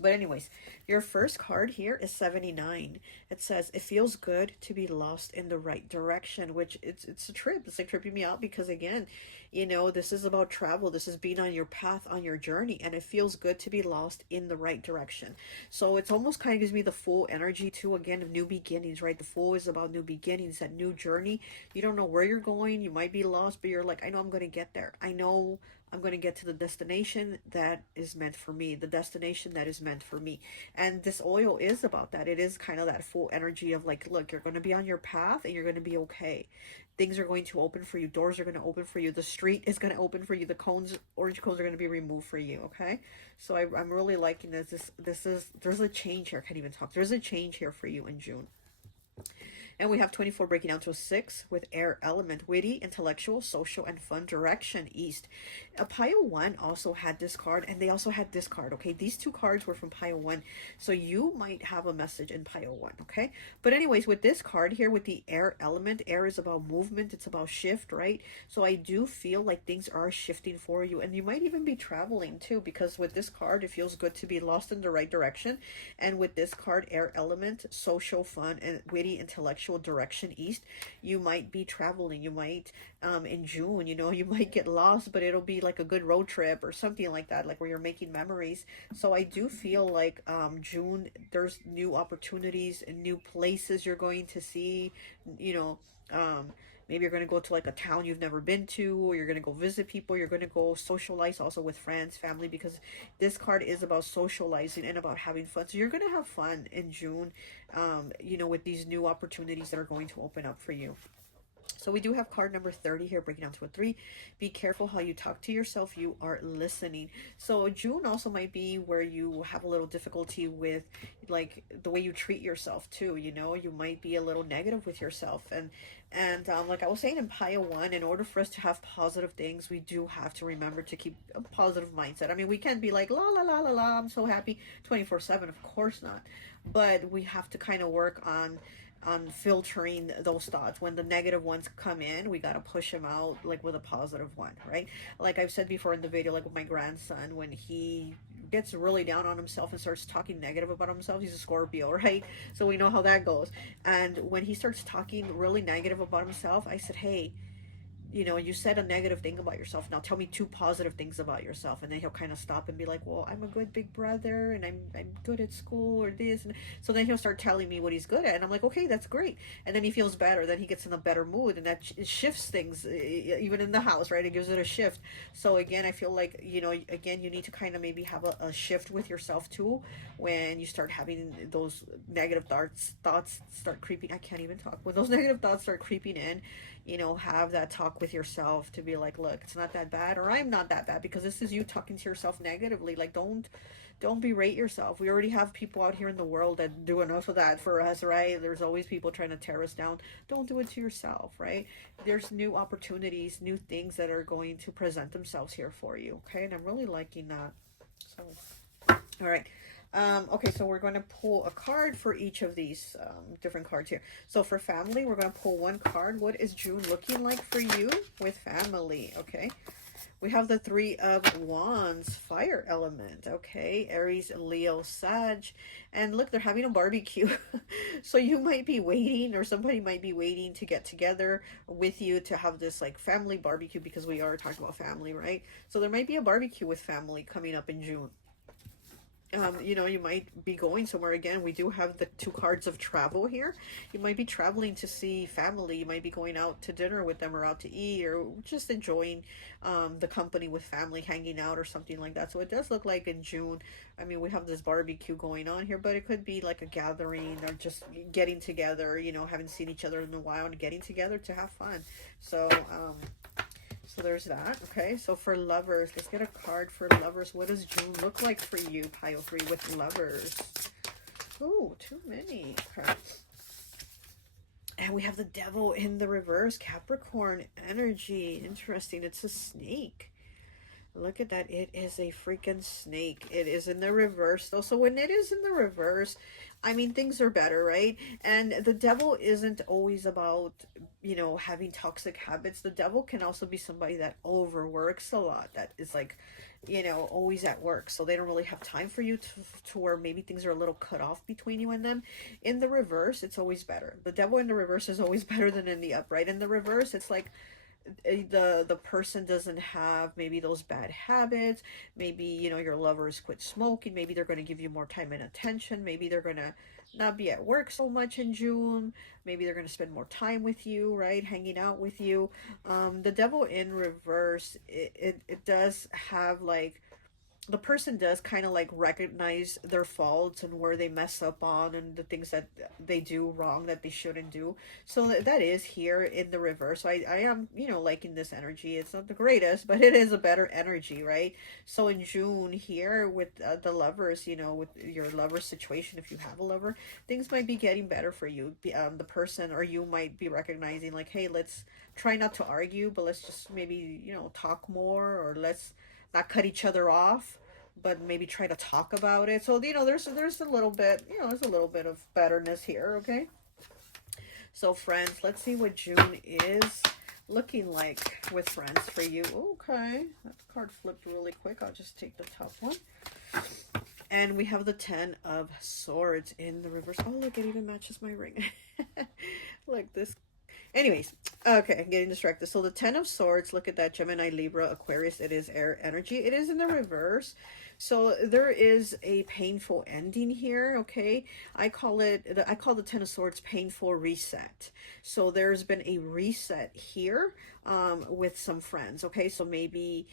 But anyways, your first card here is 79. It says, it feels good to be lost in the right direction, which it's a trip. It's like tripping me out because, again, you know, this is about travel. This is being on your path, on your journey, and it feels good to be lost in the right direction. So it's almost kind of gives me the full energy too, again, of new beginnings, right? The Fool is about new beginnings, that new journey. You don't know where you're going. You might be lost, but you're like, I know I'm going to get there. I know I'm going to get to the destination that is meant for me, the destination that is meant for me. And this oil is about that. It is kind of that full energy of like, look, you're going to be on your path and you're going to be okay. Things are going to open for you. Doors are going to open for you. The street is going to open for you. The cones, orange cones, are going to be removed for you. Okay. So I'm really liking this. This is, there's a change here. I can't even talk. There's a change here for you in June. And we have 24 breaking down to a 6 with air element, witty, intellectual, social, and fun, direction, east. Pile 1 also had this card, and they also had this card, okay? These 2 cards were from pile 1, so you might have a message in pile 1, okay? But anyways, with this card here, with the air element, air is about movement, it's about shift, right? So I do feel like things are shifting for you, and you might even be traveling too, because with this card, it feels good to be lost in the right direction. And with this card, air element, social, fun, and witty, intellectual, direction, east, you might be traveling. You might in June, you know, you might get lost, but it'll be like a good road trip or something like that, like where you're making memories. So I do feel like June, there's new opportunities and new places you're going to see, you know. Maybe you're going to go to like a town you've never been to, or you're going to go visit people. You're going to go socialize also with friends, family, because this card is about socializing and about having fun. So you're going to have fun in June, you know, with these new opportunities that are going to open up for you. So we do have card number 30 here, breaking down to a 3. Be careful how you talk to yourself. You are listening. So June also might be where you have a little difficulty with like the way you treat yourself too. You know, you might be a little negative with yourself. And like I was saying in Pile 1, in order for us to have positive things, we do have to remember to keep a positive mindset. I mean, we can't be like, la, la, la, la, la, I'm so happy 24/7. Of course not. But we have to kind of work on filtering those thoughts. When the negative ones come in, we got to push them out like with a positive one, right? Like I've said before in the video, like with my grandson, when he gets really down on himself and starts talking negative about himself, he's a Scorpio, right? So we know how that goes. And when he starts talking really negative about himself, I said, hey, you know, you said a negative thing about yourself. Now tell me 2 positive things about yourself. And then he'll kind of stop and be like, well, I'm a good big brother and I'm good at school or this. And so then he'll start telling me what he's good at. And I'm like, okay, that's great. And then he feels better. Then he gets in a better mood, and that shifts things, even in the house, right? It gives it a shift. So again, I feel like, you know, again, you need to kind of maybe have a shift with yourself too. When you start having those negative thoughts start creeping. I can't even talk. When those negative thoughts start creeping in, you know, have that talk with yourself to be like, look, it's not that bad, or I'm not that bad, because this is you talking to yourself negatively. Like, don't berate yourself. We already have people out here in the world that do enough of that for us, right? There's always people trying to tear us down. Don't do it to yourself, right? There's new opportunities, new things that are going to present themselves here for you, okay? And I'm really liking that. So, all right. Okay, so we're going to pull a card for each of these different cards here. So for family, we're going to pull 1 card. What is June looking like for you with family? Okay, we have the 3 of Wands, fire element. Okay, Aries, Leo, Sag. And look, they're having a barbecue. So you might be waiting, or somebody might be waiting to get together with you to have this like family barbecue, because we are talking about family, right? So there might be a barbecue with family coming up in June. You know, you might be going somewhere. Again, we do have the 2 cards of travel here. You might be traveling to see family. You might be going out to dinner with them, or out to eat, or just enjoying the company with family, hanging out or something like that. So it does look like in June, I mean, we have this barbecue going on here, but it could be like a gathering, or just getting together, you know, haven't seen each other in a while and getting together to have fun. So, so there's that. Okay, so for lovers, let's get a card for lovers. What does June look like for you, pile 3, with lovers? Oh, too many. Okay. And we have the devil in the reverse, Capricorn energy. Interesting. It's a snake. Look at that. It is a freaking snake. It is in the reverse, though. So when it is in the reverse, I mean, things are better, right? And the devil isn't always about, you know, having toxic habits. The devil can also be somebody that overworks a lot, that is like, you know, always at work. So they don't really have time for you to where maybe things are a little cut off between you and them. In the reverse, it's always better. The devil in the reverse is always better than in the upright. In the reverse, it's like, the person doesn't have maybe those bad habits. Maybe, you know, your lovers quit smoking. Maybe they're going to give you more time and attention. Maybe they're going to not be at work so much in June. Maybe they're going to spend more time with you, right? Hanging out with you. The devil in reverse, it does have like, the person does kind of like recognize their faults and where they mess up on, and the things that they do wrong that they shouldn't do. So that is here in the reverse. So I am, you know, liking this energy. It's not the greatest, but it is a better energy, right? So in June here with the lovers, you know, with your lover situation, if you have a lover, things might be getting better for you. The person or you might be recognizing like, hey, let's try not to argue, but let's just maybe, you know, talk more, or let's not cut each other off, but maybe try to talk about it. So, you know, there's a little bit, you know, there's a little bit of betterness here, okay? So friends, let's see what June is looking like with friends for you. Okay, that card flipped really quick. I'll just take the top one. And we have the 10 of Swords in the reverse. Oh, look, it even matches my ring. Look, this. Anyways, okay, I'm getting distracted. So the 10 of Swords, look at that, Gemini, Libra, Aquarius, it is air energy. It is in the reverse. So there is a painful ending here, okay? I call the 10 of Swords painful reset. So there's been a reset here with some friends, okay? So maybe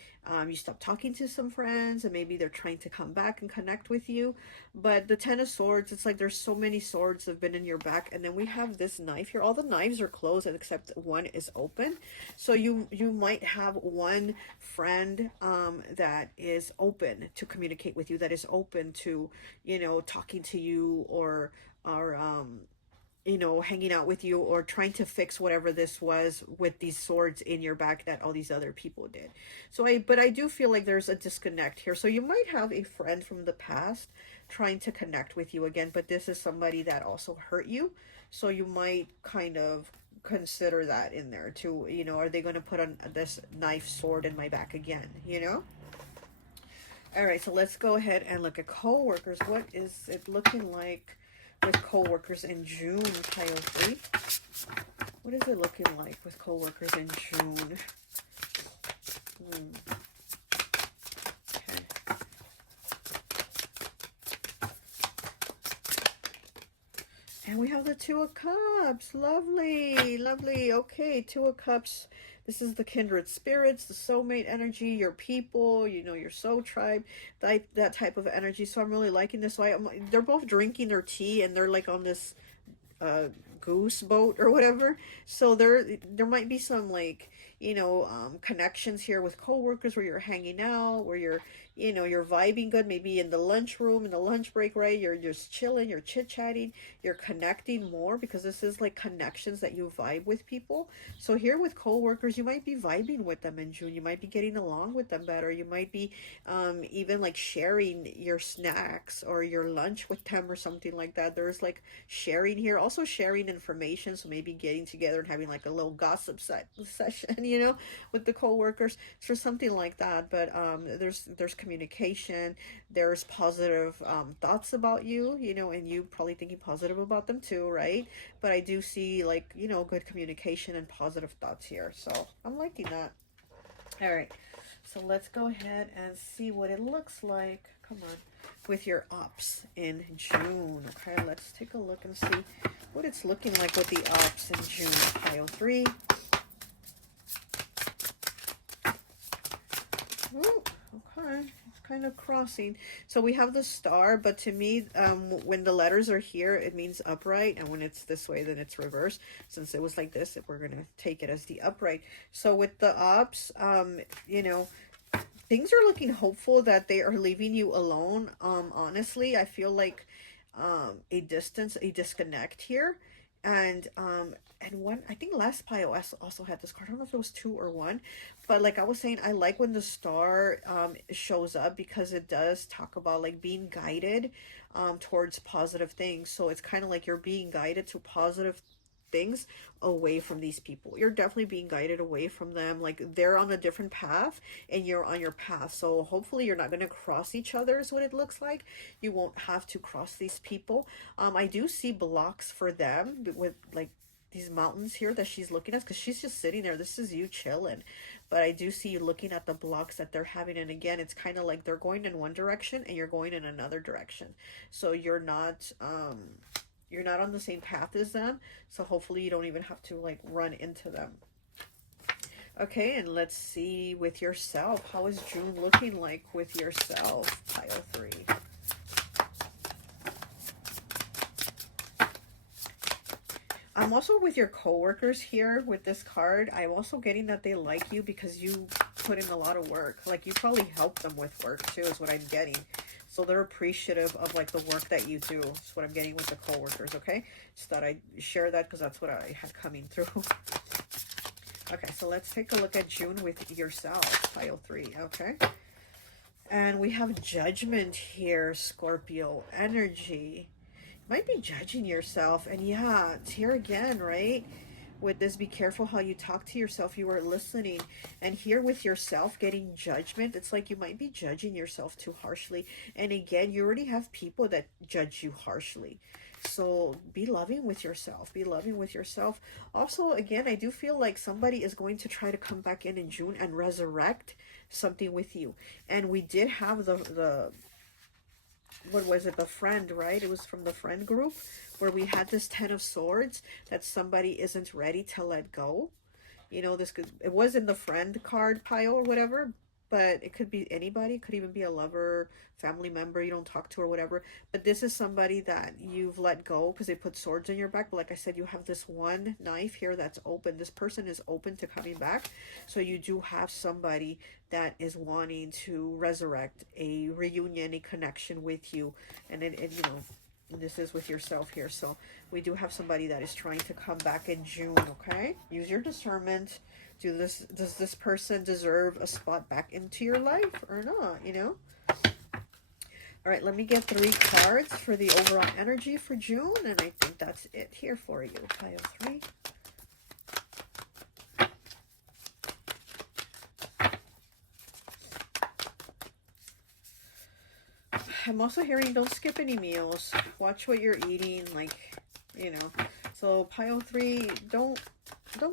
you stop talking to some friends, and maybe they're trying to come back and connect with you. But the Ten of Swords, it's like there's so many swords that have been in your back, and then we have this knife here. All the knives are closed except one is open. So you might have one friend that is open to communicate with you, that is open to, you know, talking to you, or you know, hanging out with you, or trying to fix whatever this was with these swords in your back that all these other people did. So but I do feel like there's a disconnect here. So you might have a friend from the past trying to connect with you again, but this is somebody that also hurt you. So you might kind of consider that in there too. You know, are they going to put on this knife sword in my back again, you know? All right, so let's go ahead and look at co-workers. What is it looking like with co-workers in June, pile 3? What is it looking like with co-workers in June? Okay. And we have the Two of Cups. Lovely, lovely. Okay, Two of Cups. This is the kindred spirits, the soulmate energy, your people, you know, your soul tribe, that type of energy. So I'm really liking this. So they're both drinking their tea, and they're like on this goose boat or whatever. So there might be some, like, you know, connections here with co-workers where you're hanging out, where you're, you know, you're vibing good, maybe in the lunchroom, in the lunch break, right? You're just chilling, you're chit-chatting, you're connecting more, because this is like connections that you vibe with people. So here with co-workers, you might be vibing with them in June. You might be getting along with them better. You might be even like sharing your snacks or your lunch with them or something like that. There's like sharing here, also sharing information. So maybe getting together and having like a little gossip session, you know, with the co-workers. So something like that. But there's communication, there's positive thoughts about you, you know, and you probably thinking positive about them too, right? But I do see, like, you know, good communication and positive thoughts here. So I'm liking that. All right, so let's go ahead and see what it looks like. Come on, with your ups in June. Okay, let's take a look and see what it's looking like with the ups in June. Pile 3. Ooh, okay, it's kind of crossing. So we have the star, but to me, when the letters are here, it means upright, and when it's this way, then it's reverse. Since it was like this, we're gonna take it as the upright. So with the ups, you know, things are looking hopeful that they are leaving you alone. Honestly, I feel like a disconnect here. And one, I think last pile also had this card. I don't know if it was 2 or 1, but like I was saying, I like when the star shows up, because it does talk about like being guided towards positive things. So it's kind of like you're being guided to positive things away from these people. You're definitely being guided away from them. Like they're on a different path and you're on your path. So hopefully you're not going to cross each other, is what it looks like. You won't have to cross these people. I do see blocks for them with like these mountains here that she's looking at, because she's just sitting there. This is you chilling. But I do see you looking at the blocks that they're having. And again, it's kind of like they're going in one direction and you're going in another direction. So you're not on the same path as them, so hopefully you don't even have to like run into them. Okay, and let's see with yourself. How is June looking like with yourself? Pile 3. I'm also with your coworkers here with this card. I'm also getting that they like you because you put in a lot of work. Like you probably help them with work too, is what I'm getting. So they're appreciative of like the work that you do. That's what I'm getting with the coworkers, okay? Just thought I'd share that because that's what I had coming through. Okay, so let's take a look at June with yourself, pile 3, okay? And we have Judgment here, Scorpio energy. Might be judging yourself, and yeah, it's here again, right? With this, be careful how you talk to yourself. You are listening, and here with yourself getting judgment, it's like you might be judging yourself too harshly. And again, you already have people that judge you harshly, so be loving with yourself. Be loving with yourself. Also, again, I do feel like somebody is going to try to come back in June and resurrect something with you. And we did have the what was it, the friend, right? It was from the friend group where we had this 10 of Swords, that somebody isn't ready to let go. You know, it was in the friend card pile or whatever, but it could be anybody. It could even be a lover, family member you don't talk to or whatever. But this is somebody that you've let go because they put swords in your back. But like I said, you have this one knife here that's open. This person is open to coming back. So you do have somebody that is wanting to resurrect a reunion, a connection with you. And you know, this is with yourself here. So we do have somebody that is trying to come back in June, okay? Use your discernment. Does this person deserve a spot back into your life or not, you know? All right, let me get 3 cards for the overall energy for June, and I think that's it here for you. Pile 3. I'm also hearing don't skip any meals. Watch what you're eating, like, you know. So pile 3, don't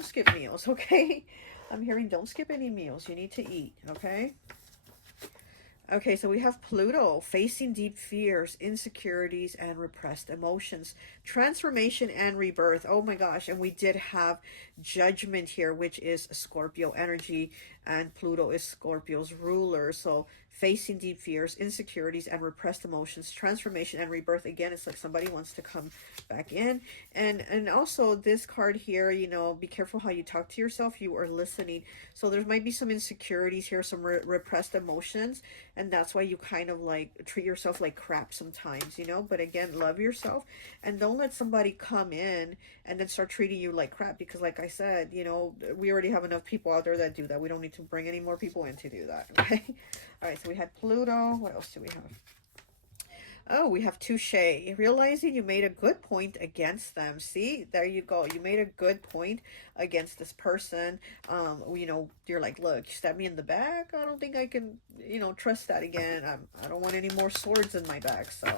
skip meals, okay? I'm hearing don't skip any meals. You need to eat, okay? Okay, so we have Pluto facing deep fears, insecurities, and repressed emotions. Transformation and rebirth. Oh my gosh. And we did have Judgment here, which is Scorpio energy. And Pluto is Scorpio's ruler. So facing deep fears, insecurities, and repressed emotions. Transformation and rebirth. Again, it's like somebody wants to come back in. And also this card here, you know, be careful how you talk to yourself. You are listening. So there might be some insecurities here, some repressed emotions. And that's why you kind of like treat yourself like crap sometimes, you know. But again, love yourself and don't let somebody come in and then start treating you like crap, because like I said, you know, we already have enough people out there that do that. We don't need to bring any more people in to do that, okay? All right, so we had Pluto. What else do we have? Oh, we have Touche. Realizing you made a good point against them. See, there you go. You made a good point against this person. You know, you're like, look, you stabbed me in the back. I don't think I can, you know, trust that again. I don't want any more swords in my back. So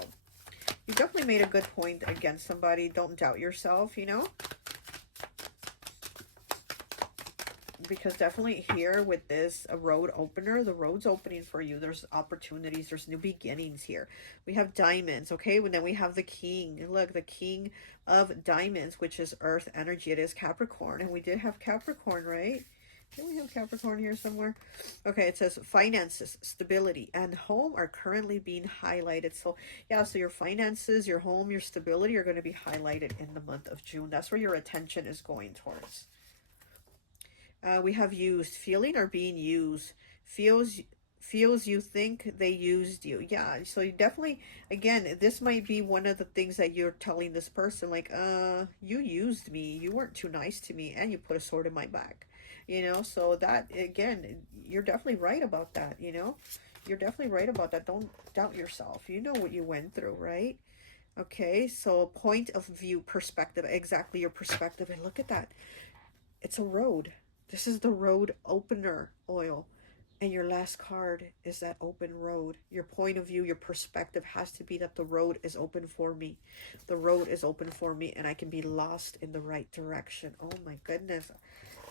you definitely made a good point against somebody. Don't doubt yourself, you know. Because definitely here with this a road opener, the road's opening for you. There's opportunities, there's new beginnings here. We have diamonds, okay? And then we have the king. Look, the king of diamonds, which is earth energy. It is Capricorn, and we did have Capricorn, right? Didn't we have Capricorn here somewhere? Okay, it says finances, stability, and home are currently being highlighted. So yeah, so your finances, your home, your stability are going to be highlighted in the month of June. That's where your attention is going towards. We have used, feeling or being used. Feels you think they used you. Yeah, so you definitely, again, this might be one of the things that you're telling this person, like, you used me, you weren't too nice to me, and you put a sword in my back, you know. So that, again, you're definitely right about that, you know. You're definitely right about that. Don't doubt yourself. You know what you went through, right? Okay, so point of view, perspective, exactly your perspective. And look at that. It's a road. This is the road opener oil. And your last card is that open road. Your point of view, your perspective has to be that the road is open for me. The road is open for me and I can be lost in the right direction. Oh my goodness.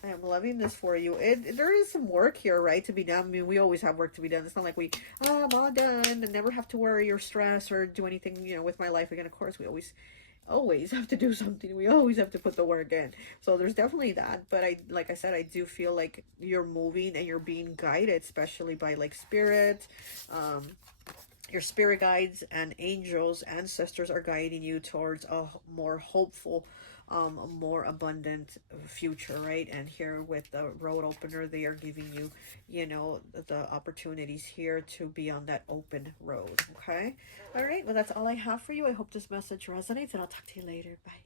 I am loving this for you. There is some work here, right, to be done. I mean, we always have work to be done. It's not like I'm all done and never have to worry or stress or do anything, you know, with my life again. Of course, we always have to do something. We always have to put the work in. So there's definitely that. But like I said, I do feel like you're moving and you're being guided, especially by like spirit. Your spirit guides and angels, ancestors are guiding you towards a more hopeful, a more abundant future, right? And here with the road opener, they are giving you, you know, the opportunities here to be on that open road, okay? All right, well, that's all I have for you. I hope this message resonates, and I'll talk to you later. Bye.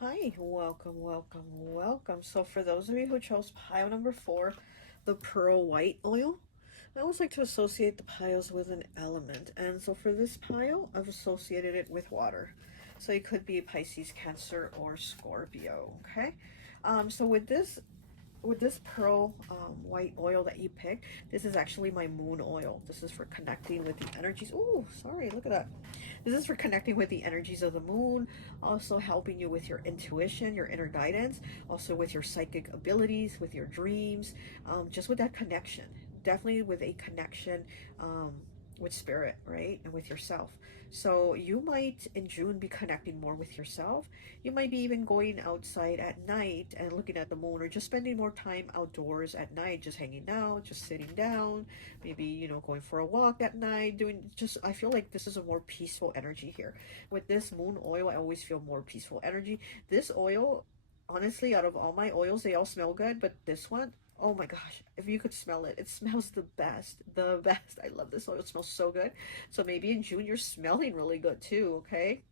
Hi, welcome, welcome, welcome. So for those of you who chose pile number 4, the pearl white oil, I always like to associate the piles with an element. And so for this pile, I've associated it with water. So it could be Pisces, Cancer, or Scorpio, okay? So with this pearl white oil that you picked, this is actually my moon oil. This is for connecting with the energies. Oh, sorry, look at that. This is for connecting with the energies of the moon, also helping you with your intuition, your inner guidance, also with your psychic abilities, with your dreams, just with that connection. Definitely with a connection with spirit, right? And with yourself. So you might in June be connecting more with yourself. You might be even going outside at night and looking at the moon, or just spending more time outdoors at night, just hanging out, just sitting down, maybe, you know, going for a walk at night, doing just, I feel like this is a more peaceful energy here. With this moon oil, I always feel more peaceful energy. This oil, honestly, out of all my oils, they all smell good, but this one, oh my gosh, if you could smell it, it smells the best, the best. I love this oil. It smells so good. So maybe in June you're smelling really good too, okay?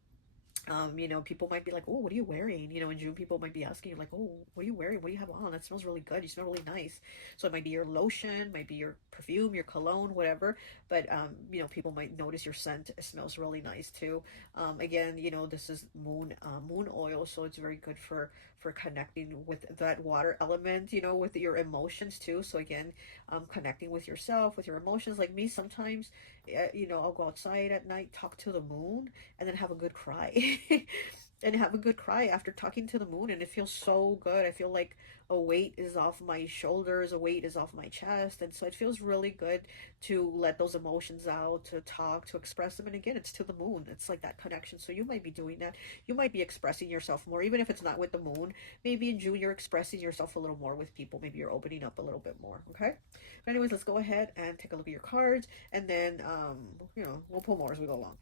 You know, people might be like, oh, what are you wearing? You know, in June, people might be asking you, like, oh, what are you wearing? What do you have on? That smells really good. You smell really nice. So it might be your lotion, might be your perfume, your cologne, whatever. But, you know, people might notice your scent. It smells really nice too. Again, you know, this is moon oil, so it's very good for connecting with that water element, you know, with your emotions too. So again, connecting with yourself, with your emotions. Like me, sometimes, you know, I'll go outside at night, talk to the moon, and then have a good cry. And have a good cry after talking to the moon, and it feels so good. I feel like a weight is off my shoulders, a weight is off my chest, and so it feels really good to let those emotions out, to talk, to express them. And again, it's to the moon. It's like that connection. So you might be doing that. You might be expressing yourself more, even if it's not with the moon. Maybe in June you're expressing yourself a little more with people. Maybe you're opening up a little bit more. Okay, but anyways, let's go ahead and take a look at your cards, and then you know, we'll pull more as we go along.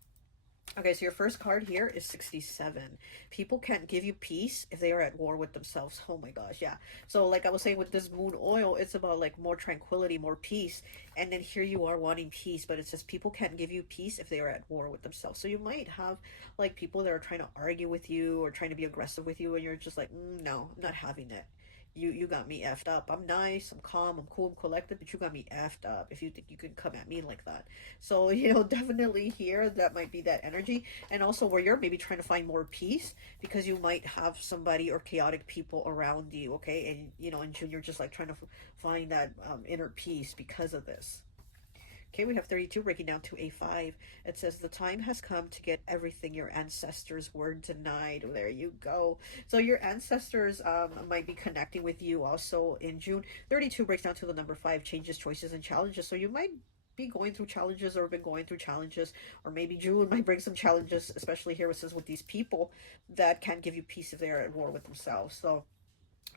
Okay, so your first card here is 67. People can't give you peace if they are at war with themselves. Oh my gosh, yeah. So like I was saying with this moon oil, it's about like more tranquility, more peace. And then here you are wanting peace, but it says people can't give you peace if they are at war with themselves. So you might have like people that are trying to argue with you or trying to be aggressive with you, and you're just like, no, I'm not having it. You got me effed up. I'm nice, I'm calm, I'm cool, I'm collected, but you got me effed up if you think you can come at me like that. So, you know, definitely here that might be that energy. And also where you're maybe trying to find more peace because you might have somebody or chaotic people around you, okay? And, you know, in June, you're just like trying to find that inner peace because of this. Okay, we have 32 breaking down to a 5. It says, the time has come to get everything your ancestors were denied. There you go. So your ancestors might be connecting with you also in June. 32 breaks down to the number 5, changes, choices, and challenges. So you might be going through challenges or been going through challenges, or maybe June might bring some challenges, especially here it says with these people that can't give you peace if they're at war with themselves. So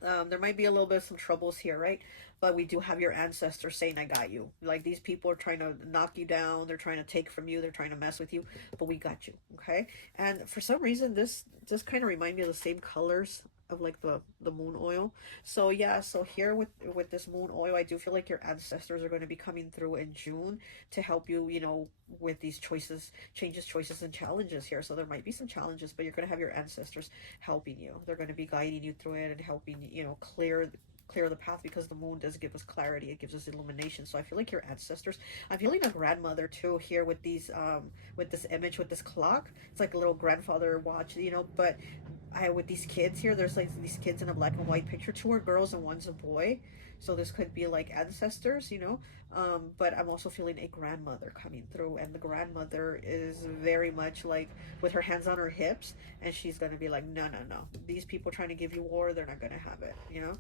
there might be a little bit of some troubles here, right? But we do have your ancestors saying, I got you. Like these people are trying to knock you down. They're trying to take from you. They're trying to mess with you. But we got you, okay? And for some reason, this just kind of remind me of the same colors of like the moon oil. So yeah, so here with this moon oil, I do feel like your ancestors are going to be coming through in June to help you, you know, with these choices, changes, choices, and challenges here. So there might be some challenges, but you're going to have your ancestors helping you. They're going to be guiding you through it and helping, you know, clear the path, because the moon does give us clarity. It gives us illumination. So I feel like your ancestors, I'm feeling a grandmother too here with these with this image, with this clock. It's like a little grandfather watch, you know. But with these kids here, there's like these kids in a black and white picture. 2 are girls and 1's a boy. So this could be like ancestors, you know. But I'm also feeling a grandmother coming through, and the grandmother is very much like with her hands on her hips, and she's gonna be like, no, no, no. These people trying to give you war, they're not gonna have it, you know.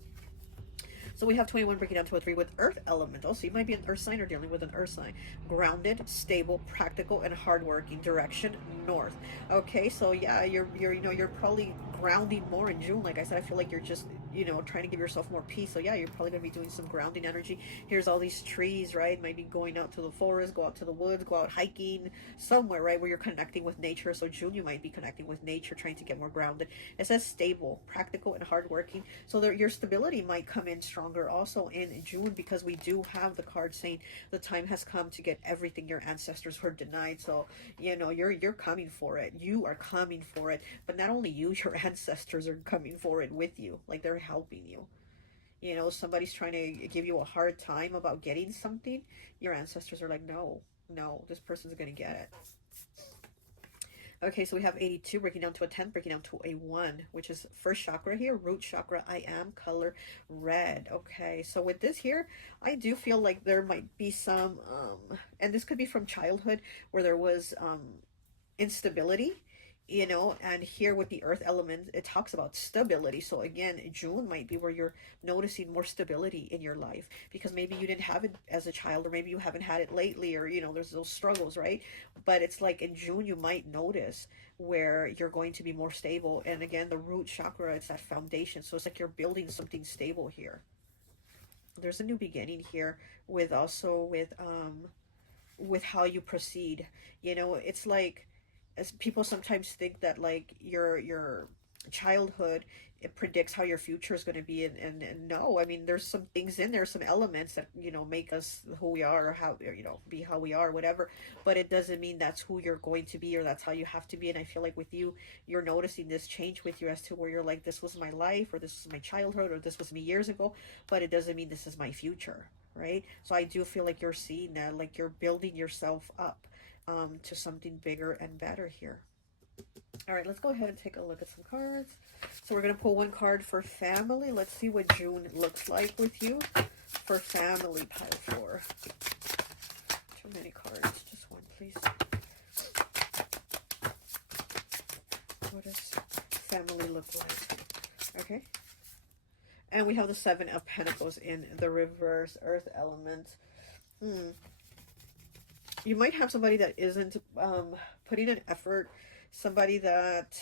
So we have 21 breaking down to a 3 with earth elemental. So you might be an earth sign or dealing with an earth sign. Grounded, stable, practical, and hardworking. Direction north. Okay, so yeah, you're you know, you're probably grounding more in June. Like I said, I feel like you're just, you know, trying to give yourself more peace. So yeah, you're probably gonna be doing some grounding energy. Here's all these trees, right? Maybe going out to the forest, go out to the woods, go out hiking somewhere, right, where you're connecting with nature. So June, you might be connecting with nature, trying to get more grounded. It says stable, practical, and hardworking. So there, your stability might come in stronger also in June, because we do have the card saying the time has come to get everything your ancestors were denied. So, you know, you're coming for it. You are coming for it. But not only you, your ancestors are coming for it with you. Like they're helping you. You know, somebody's trying to give you a hard time about getting something. Your ancestors are like, no, no, this person's gonna get it. Okay, so we have 82 breaking down to a 10, breaking down to a 1, which is first chakra here, root chakra. I am color red. Okay, so with this here, I do feel like there might be some, and this could be from childhood where there was instability, you know. And here with the earth element, it talks about stability. So again, June might be where you're noticing more stability in your life, because maybe you didn't have it as a child, or maybe you haven't had it lately, or you know, there's those struggles, right? But it's like in June you might notice where you're going to be more stable. And again, the root chakra, it's that foundation, so it's like you're building something stable here. There's a new beginning here with also with how you proceed. You know, it's like, as people sometimes think that like your childhood, it predicts how your future is going to be, and no, I mean, there's some things in there, some elements that, you know, make us who we are, or how, you know, be how we are, whatever. But it doesn't mean that's who you're going to be, or that's how you have to be. And I feel like with you, you're noticing this change with you, as to where you're like, this was my life, or this was my childhood, or this was me years ago, but it doesn't mean this is my future, right? So I do feel like you're seeing that, like you're building yourself up to something bigger and better here. All right, let's go ahead and take a look at some cards. So we're going to pull one card for family. Let's see what June looks like with you for family, pile 4. Too many cards. Just one, please. What does family look like? Okay. And we have the 7 of Pentacles in the reverse, earth element. You might have somebody that isn't putting an effort, somebody that,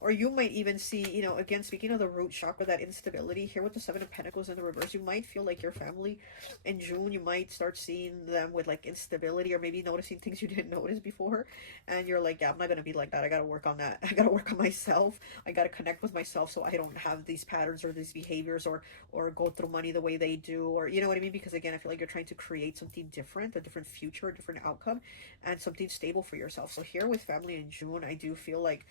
or you might even see, you know, again, speaking of the root chakra, that instability here with the 7 of Pentacles in the reverse, you might feel like your family in June, you might start seeing them with like instability, or maybe noticing things you didn't notice before, and you're like, yeah, I'm not going to be like that. I got to work on that. I got to work on myself. I got to connect with myself, so I don't have these patterns or these behaviors, or go through money the way they do, or, you know what I mean? Because again, I feel like you're trying to create something different, a different future, a different outcome, and something stable for yourself. So here with family in June, I do feel like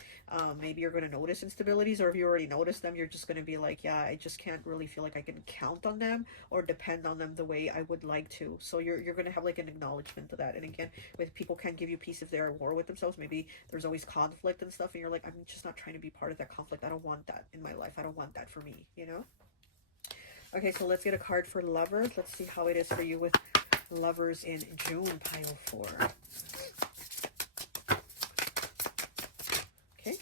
maybe you're going to notice instabilities, or if you already noticed them, you're just going to be like, yeah, I just can't really feel like I can count on them or depend on them the way I would like to. So you're going to have like an acknowledgement of that. And again, with people can't give you peace if they're at war with themselves. Maybe there's always conflict and stuff, and you're like, I'm just not trying to be part of that conflict. I don't want that in my life. I don't want that for me, you know? Okay, so let's get a card for lovers. Let's see how it is for you with lovers in June, pile 4. Okay.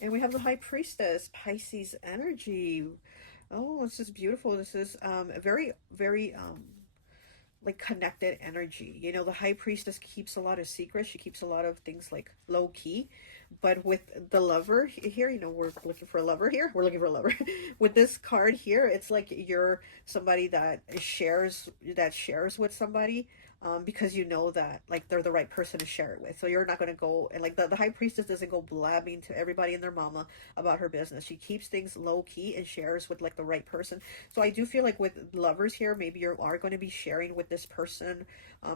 And we have the High Priestess, Pisces energy. Oh, this is beautiful. This is a very, very like connected energy. You know, the High Priestess keeps a lot of secrets. She keeps a lot of things like low key. But with the lover here, you know, we're looking for a lover here. We're looking for a lover. With this card here, it's like you're somebody that shares with somebody, because you know that like they're the right person to share it with. So you're not going to go and like the High Priestess doesn't go blabbing to everybody and their mama about her business. She keeps things low key and shares with like the right person. So I do feel like with lovers here, maybe you are going to be sharing with this person.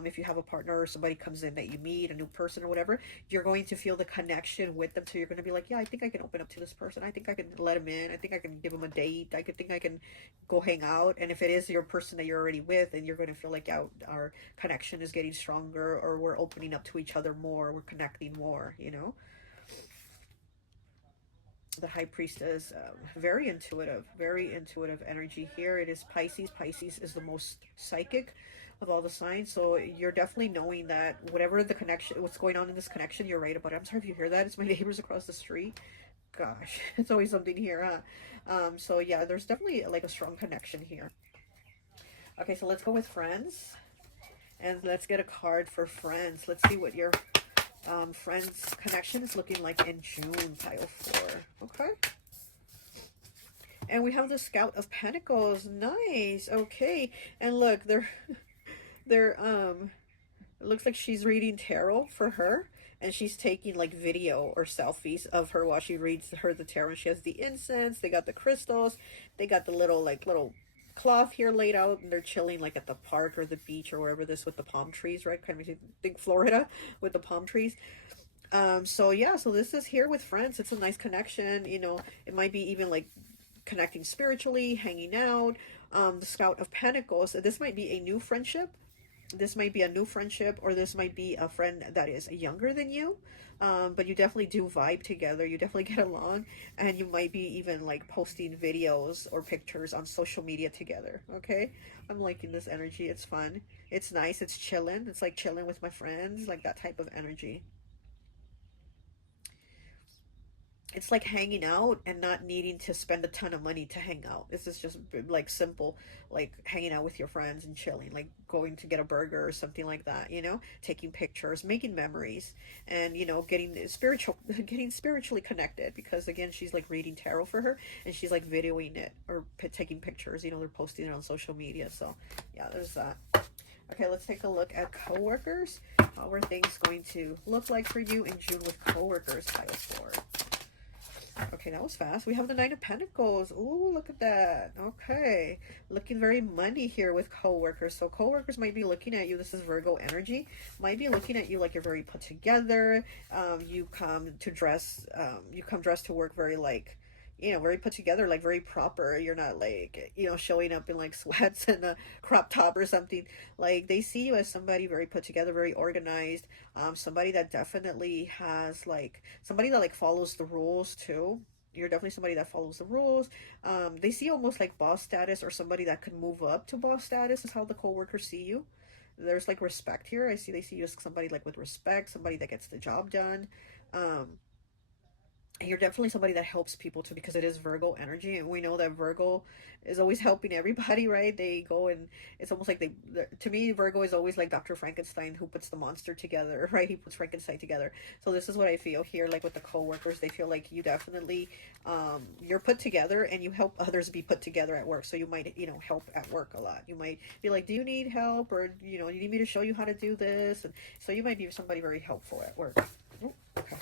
If you have a partner or somebody comes in that you meet, a new person or whatever, you're going to feel the connection with them. So you're going to be like, yeah, I think I can open up to this person. I think I can let him in. I think I can give him a date. I think I can go hang out. And if it is your person that you're already with, and you're going to feel like, yeah, our connection is getting stronger, or we're opening up to each other more, we're connecting more, you know. The High Priestess, very intuitive energy here. It is Pisces. Pisces is the most psychic of all the signs, so you're definitely knowing that whatever the connection, what's going on in this connection, you're right about it. I'm sorry if you hear that. It's my neighbors across the street. Gosh, it's always something here, huh? So yeah, there's definitely like a strong connection here. Okay, so let's go with friends, and let's get a card for friends. Let's see what your friends connection is looking like in June, pile 4. Okay. And we have the Scout of Pentacles. Nice. Okay. And look, they're it looks like she's reading tarot for her, and she's taking like video or selfies of her while she reads her the tarot. She has the incense, they got the crystals, they got the little cloth here laid out, and they're chilling like at the park or the beach or wherever this with the palm trees, right? Kind of think Florida with the palm trees. So yeah, so this is here with friends. It's a nice connection, you know. It might be even like connecting spiritually, hanging out. The Scout of Pentacles, this might be a new friendship. This might be a new friendship, or this might be a friend that is younger than you. But you definitely do vibe together. You definitely get along, and you might be even like posting videos or pictures on social media together. Okay, I'm liking this energy. It's fun. It's nice. It's chilling. It's like chilling with my friends, like that type of energy. it's like hanging out and not needing to spend a ton of money to hang out. This is just like simple, like hanging out with your friends and chilling, like going to get a burger or something like that, you know, taking pictures, making memories, and, you know, getting spiritual, getting spiritually connected, because again, she's like reading tarot for her, and she's like videoing it or taking pictures, you know, they're posting it on social media. So yeah, there's that. Okay, let's take a look at coworkers. How are things going to look like for you in June with coworkers, pile 4? Okay, that was fast. We have the 9 of Pentacles. Ooh, look at that. Okay. Looking very money here with coworkers. So coworkers might be looking at you. This is Virgo energy. Might be looking at you like you're very put together. You come dressed to work very like, you know, very put together, like very proper. You're not like, you know, showing up in like sweats and a crop top or something. Like they see you as somebody very put together, very organized. Somebody that definitely has like, somebody that like follows the rules too. You're definitely somebody that follows the rules. They see you almost like boss status, or somebody that could move up to boss status is how the coworkers see you. There's like respect here. They see you as somebody like with respect, somebody that gets the job done. And you're definitely somebody that helps people too, because it is Virgo energy, and we know that Virgo is always helping everybody, right? They go and it's almost like to me, Virgo is always like Dr. Frankenstein, who puts the monster together, right? He puts Frankenstein together. So this is what I feel here, like with the co-workers. They feel like you definitely, you're put together, and you help others be put together at work. So you might, you know, help at work a lot. You might be like, do you need help? Or, you know, you need me to show you how to do this? And so you might be somebody very helpful at work. Ooh, okay.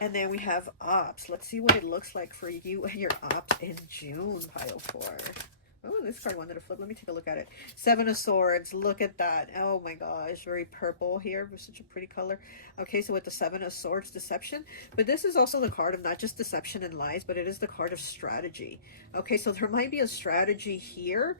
And then we have ops. Let's see what it looks like for you and your ops in June, pile 4. Oh, this card wanted to flip. Let me take a look at it. 7 of Swords. Look at that. Oh my gosh. Very purple here. Such a pretty color. Okay, so with the 7 of Swords, deception. But this is also the card of not just deception and lies, but it is the card of strategy. Okay, so there might be a strategy here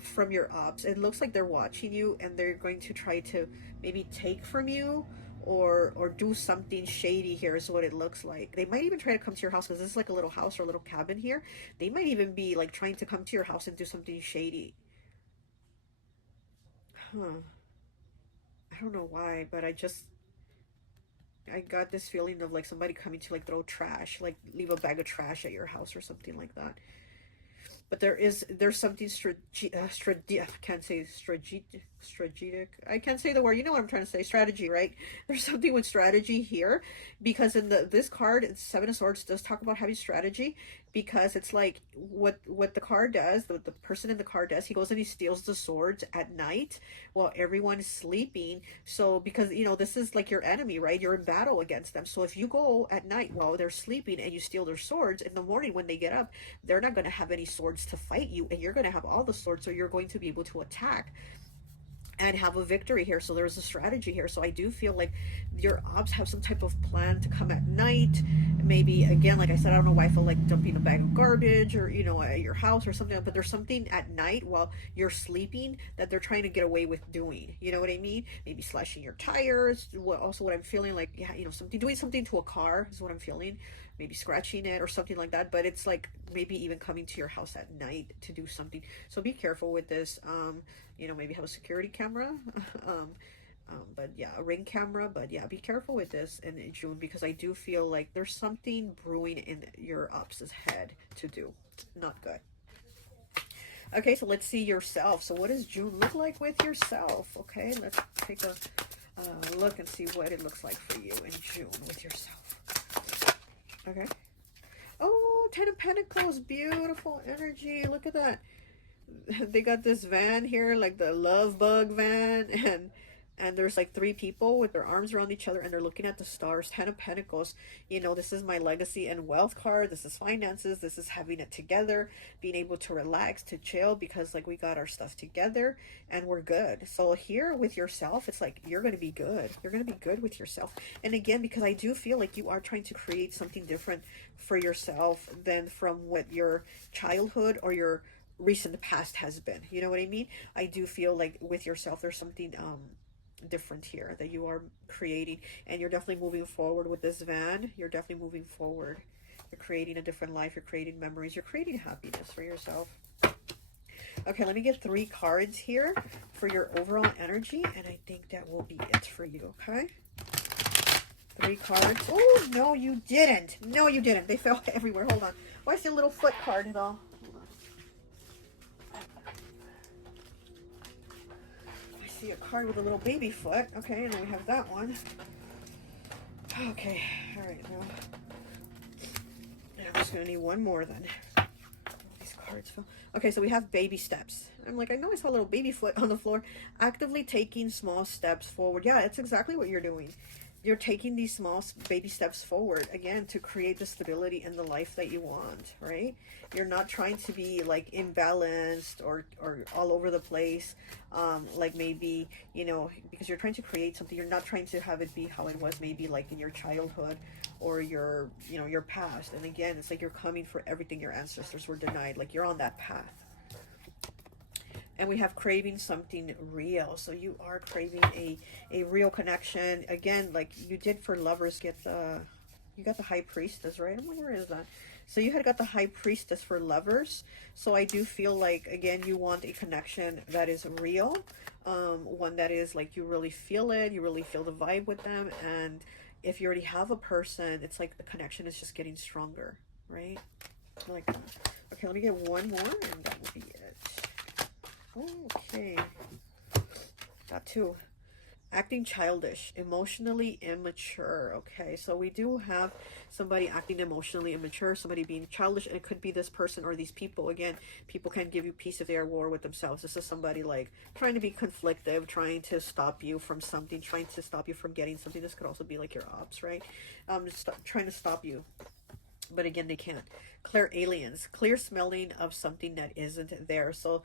from your ops. It looks like they're watching you, and they're going to try to maybe take from you, or do something shady. Here is what it looks like. They might even try to come to your house, because this is like a little house or a little cabin here. They might even be like trying to come to your house and do something shady. I don't know why, but I got this feeling of like somebody coming to like throw trash, like leave a bag of trash at your house or something like that. But there's something I can't say strategic. I can't say the word. You know what I'm trying to say. Strategy, right? There's something with strategy here, because in this card, 7 of Swords does talk about having strategy, because it's like what the card does, the person in the card does, he goes and he steals the swords at night while everyone is sleeping. So because, you know, this is like your enemy, right? You're in battle against them. So if you go at night while they're sleeping and you steal their swords, in the morning when they get up, they're not going to have any swords to fight you, and you're going to have all the swords, so you're going to be able to attack and have a victory here. So there's a strategy here. So I do feel like your ops have some type of plan to come at night. Maybe, again, like I said, I don't know why I feel like dumping a bag of garbage, or, you know, at your house or something, but there's something at night while you're sleeping that they're trying to get away with doing. You know what I mean? Maybe slashing your tires. Also what I'm feeling like, yeah, you know, doing something to a car is what I'm feeling. Maybe scratching it or something like that. But it's like maybe even coming to your house at night to do something. So be careful with this. You know, maybe have a security camera. But yeah, a ring camera. But yeah, be careful with this in June, because I do feel like there's something brewing in your ops' head to do. Not good. Okay, so let's see yourself. So what does June look like with yourself? Okay, let's take a look and see what it looks like for you in June with yourself. Okay. Oh, 10 of Pentacles. Beautiful energy. Look at that. They got this van here, like the love bug van, and there's like 3 people with their arms around each other, and they're looking at the stars. 10 of Pentacles, you know, this is my legacy and wealth card. This is finances. This is having it together, being able to relax, to chill, because like we got our stuff together and we're good. So here with yourself, it's like you're going to be good. You're going to be good with yourself. And again, because I do feel like you are trying to create something different for yourself than from what your childhood or your recent past has been. You know what I mean? I do feel like with yourself, there's something different here that you are creating, and you're definitely moving forward with this van. You're definitely moving forward. You're creating a different life. You're creating memories. You're creating happiness for yourself. Okay, let me get 3 cards here for your overall energy, and I think that will be it for you. Okay, 3 cards. Oh, no, you didn't. No, you didn't. They fell everywhere. Hold on. Why is the little foot card though? Hold on. I see a card with a little baby foot. Okay, and then we have that one. Okay, all right, now. I'm just going to need one more then. These cards fell. Okay, so we have baby steps. I'm like, I know I saw a little baby foot on the floor. Actively taking small steps forward. Yeah, it's exactly what you're doing. You're taking these small baby steps forward, again, to create the stability in the life that you want, right? You're not trying to be, like, imbalanced or all over the place, like maybe, you know, because you're trying to create something. You're not trying to have it be how it was maybe, like, in your childhood or your, you know, your past. And again, it's like you're coming for everything your ancestors were denied. Like, you're on that path. And we have craving something real. So you are craving a real connection. Again, like you did for lovers, get the, you got the High Priestess, right? I'm like, where is that? So you had got the High Priestess for lovers. So I do feel like, again, you want a connection that is real. One that is like, you really feel it. You really feel the vibe with them. And if you already have a person, it's like the connection is just getting stronger, right? Like, okay, let me get one more and that will be it. Okay, got 2. Acting childish, emotionally immature. Okay, so we do have somebody acting emotionally immature, somebody being childish, and it could be this person or these people. Again, people can give you peace if they are at war with themselves. This is somebody like trying to be conflictive, trying to stop you from something, trying to stop you from getting something. This could also be like your ops, right? Trying to stop you. But again, they can't. Clairaudience, clear smelling of something that isn't there. So,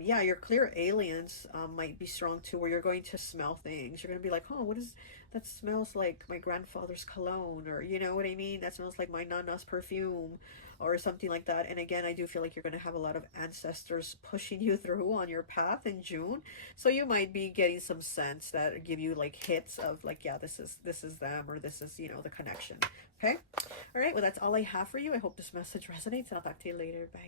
yeah, your Clairaudience might be strong too, where you're going to smell things. You're going to be like, oh, what is that? Smells like my grandfather's cologne, or you know what I mean? That smells like my nana's perfume, or something like that. And again, I do feel like you're going to have a lot of ancestors pushing you through on your path in June. So you might be getting some sense that give you like hits of like, yeah, this is them, or this is, you know, the connection. Okay. All right. Well, that's all I have for you. I hope this message resonates, and I'll talk to you later. Bye.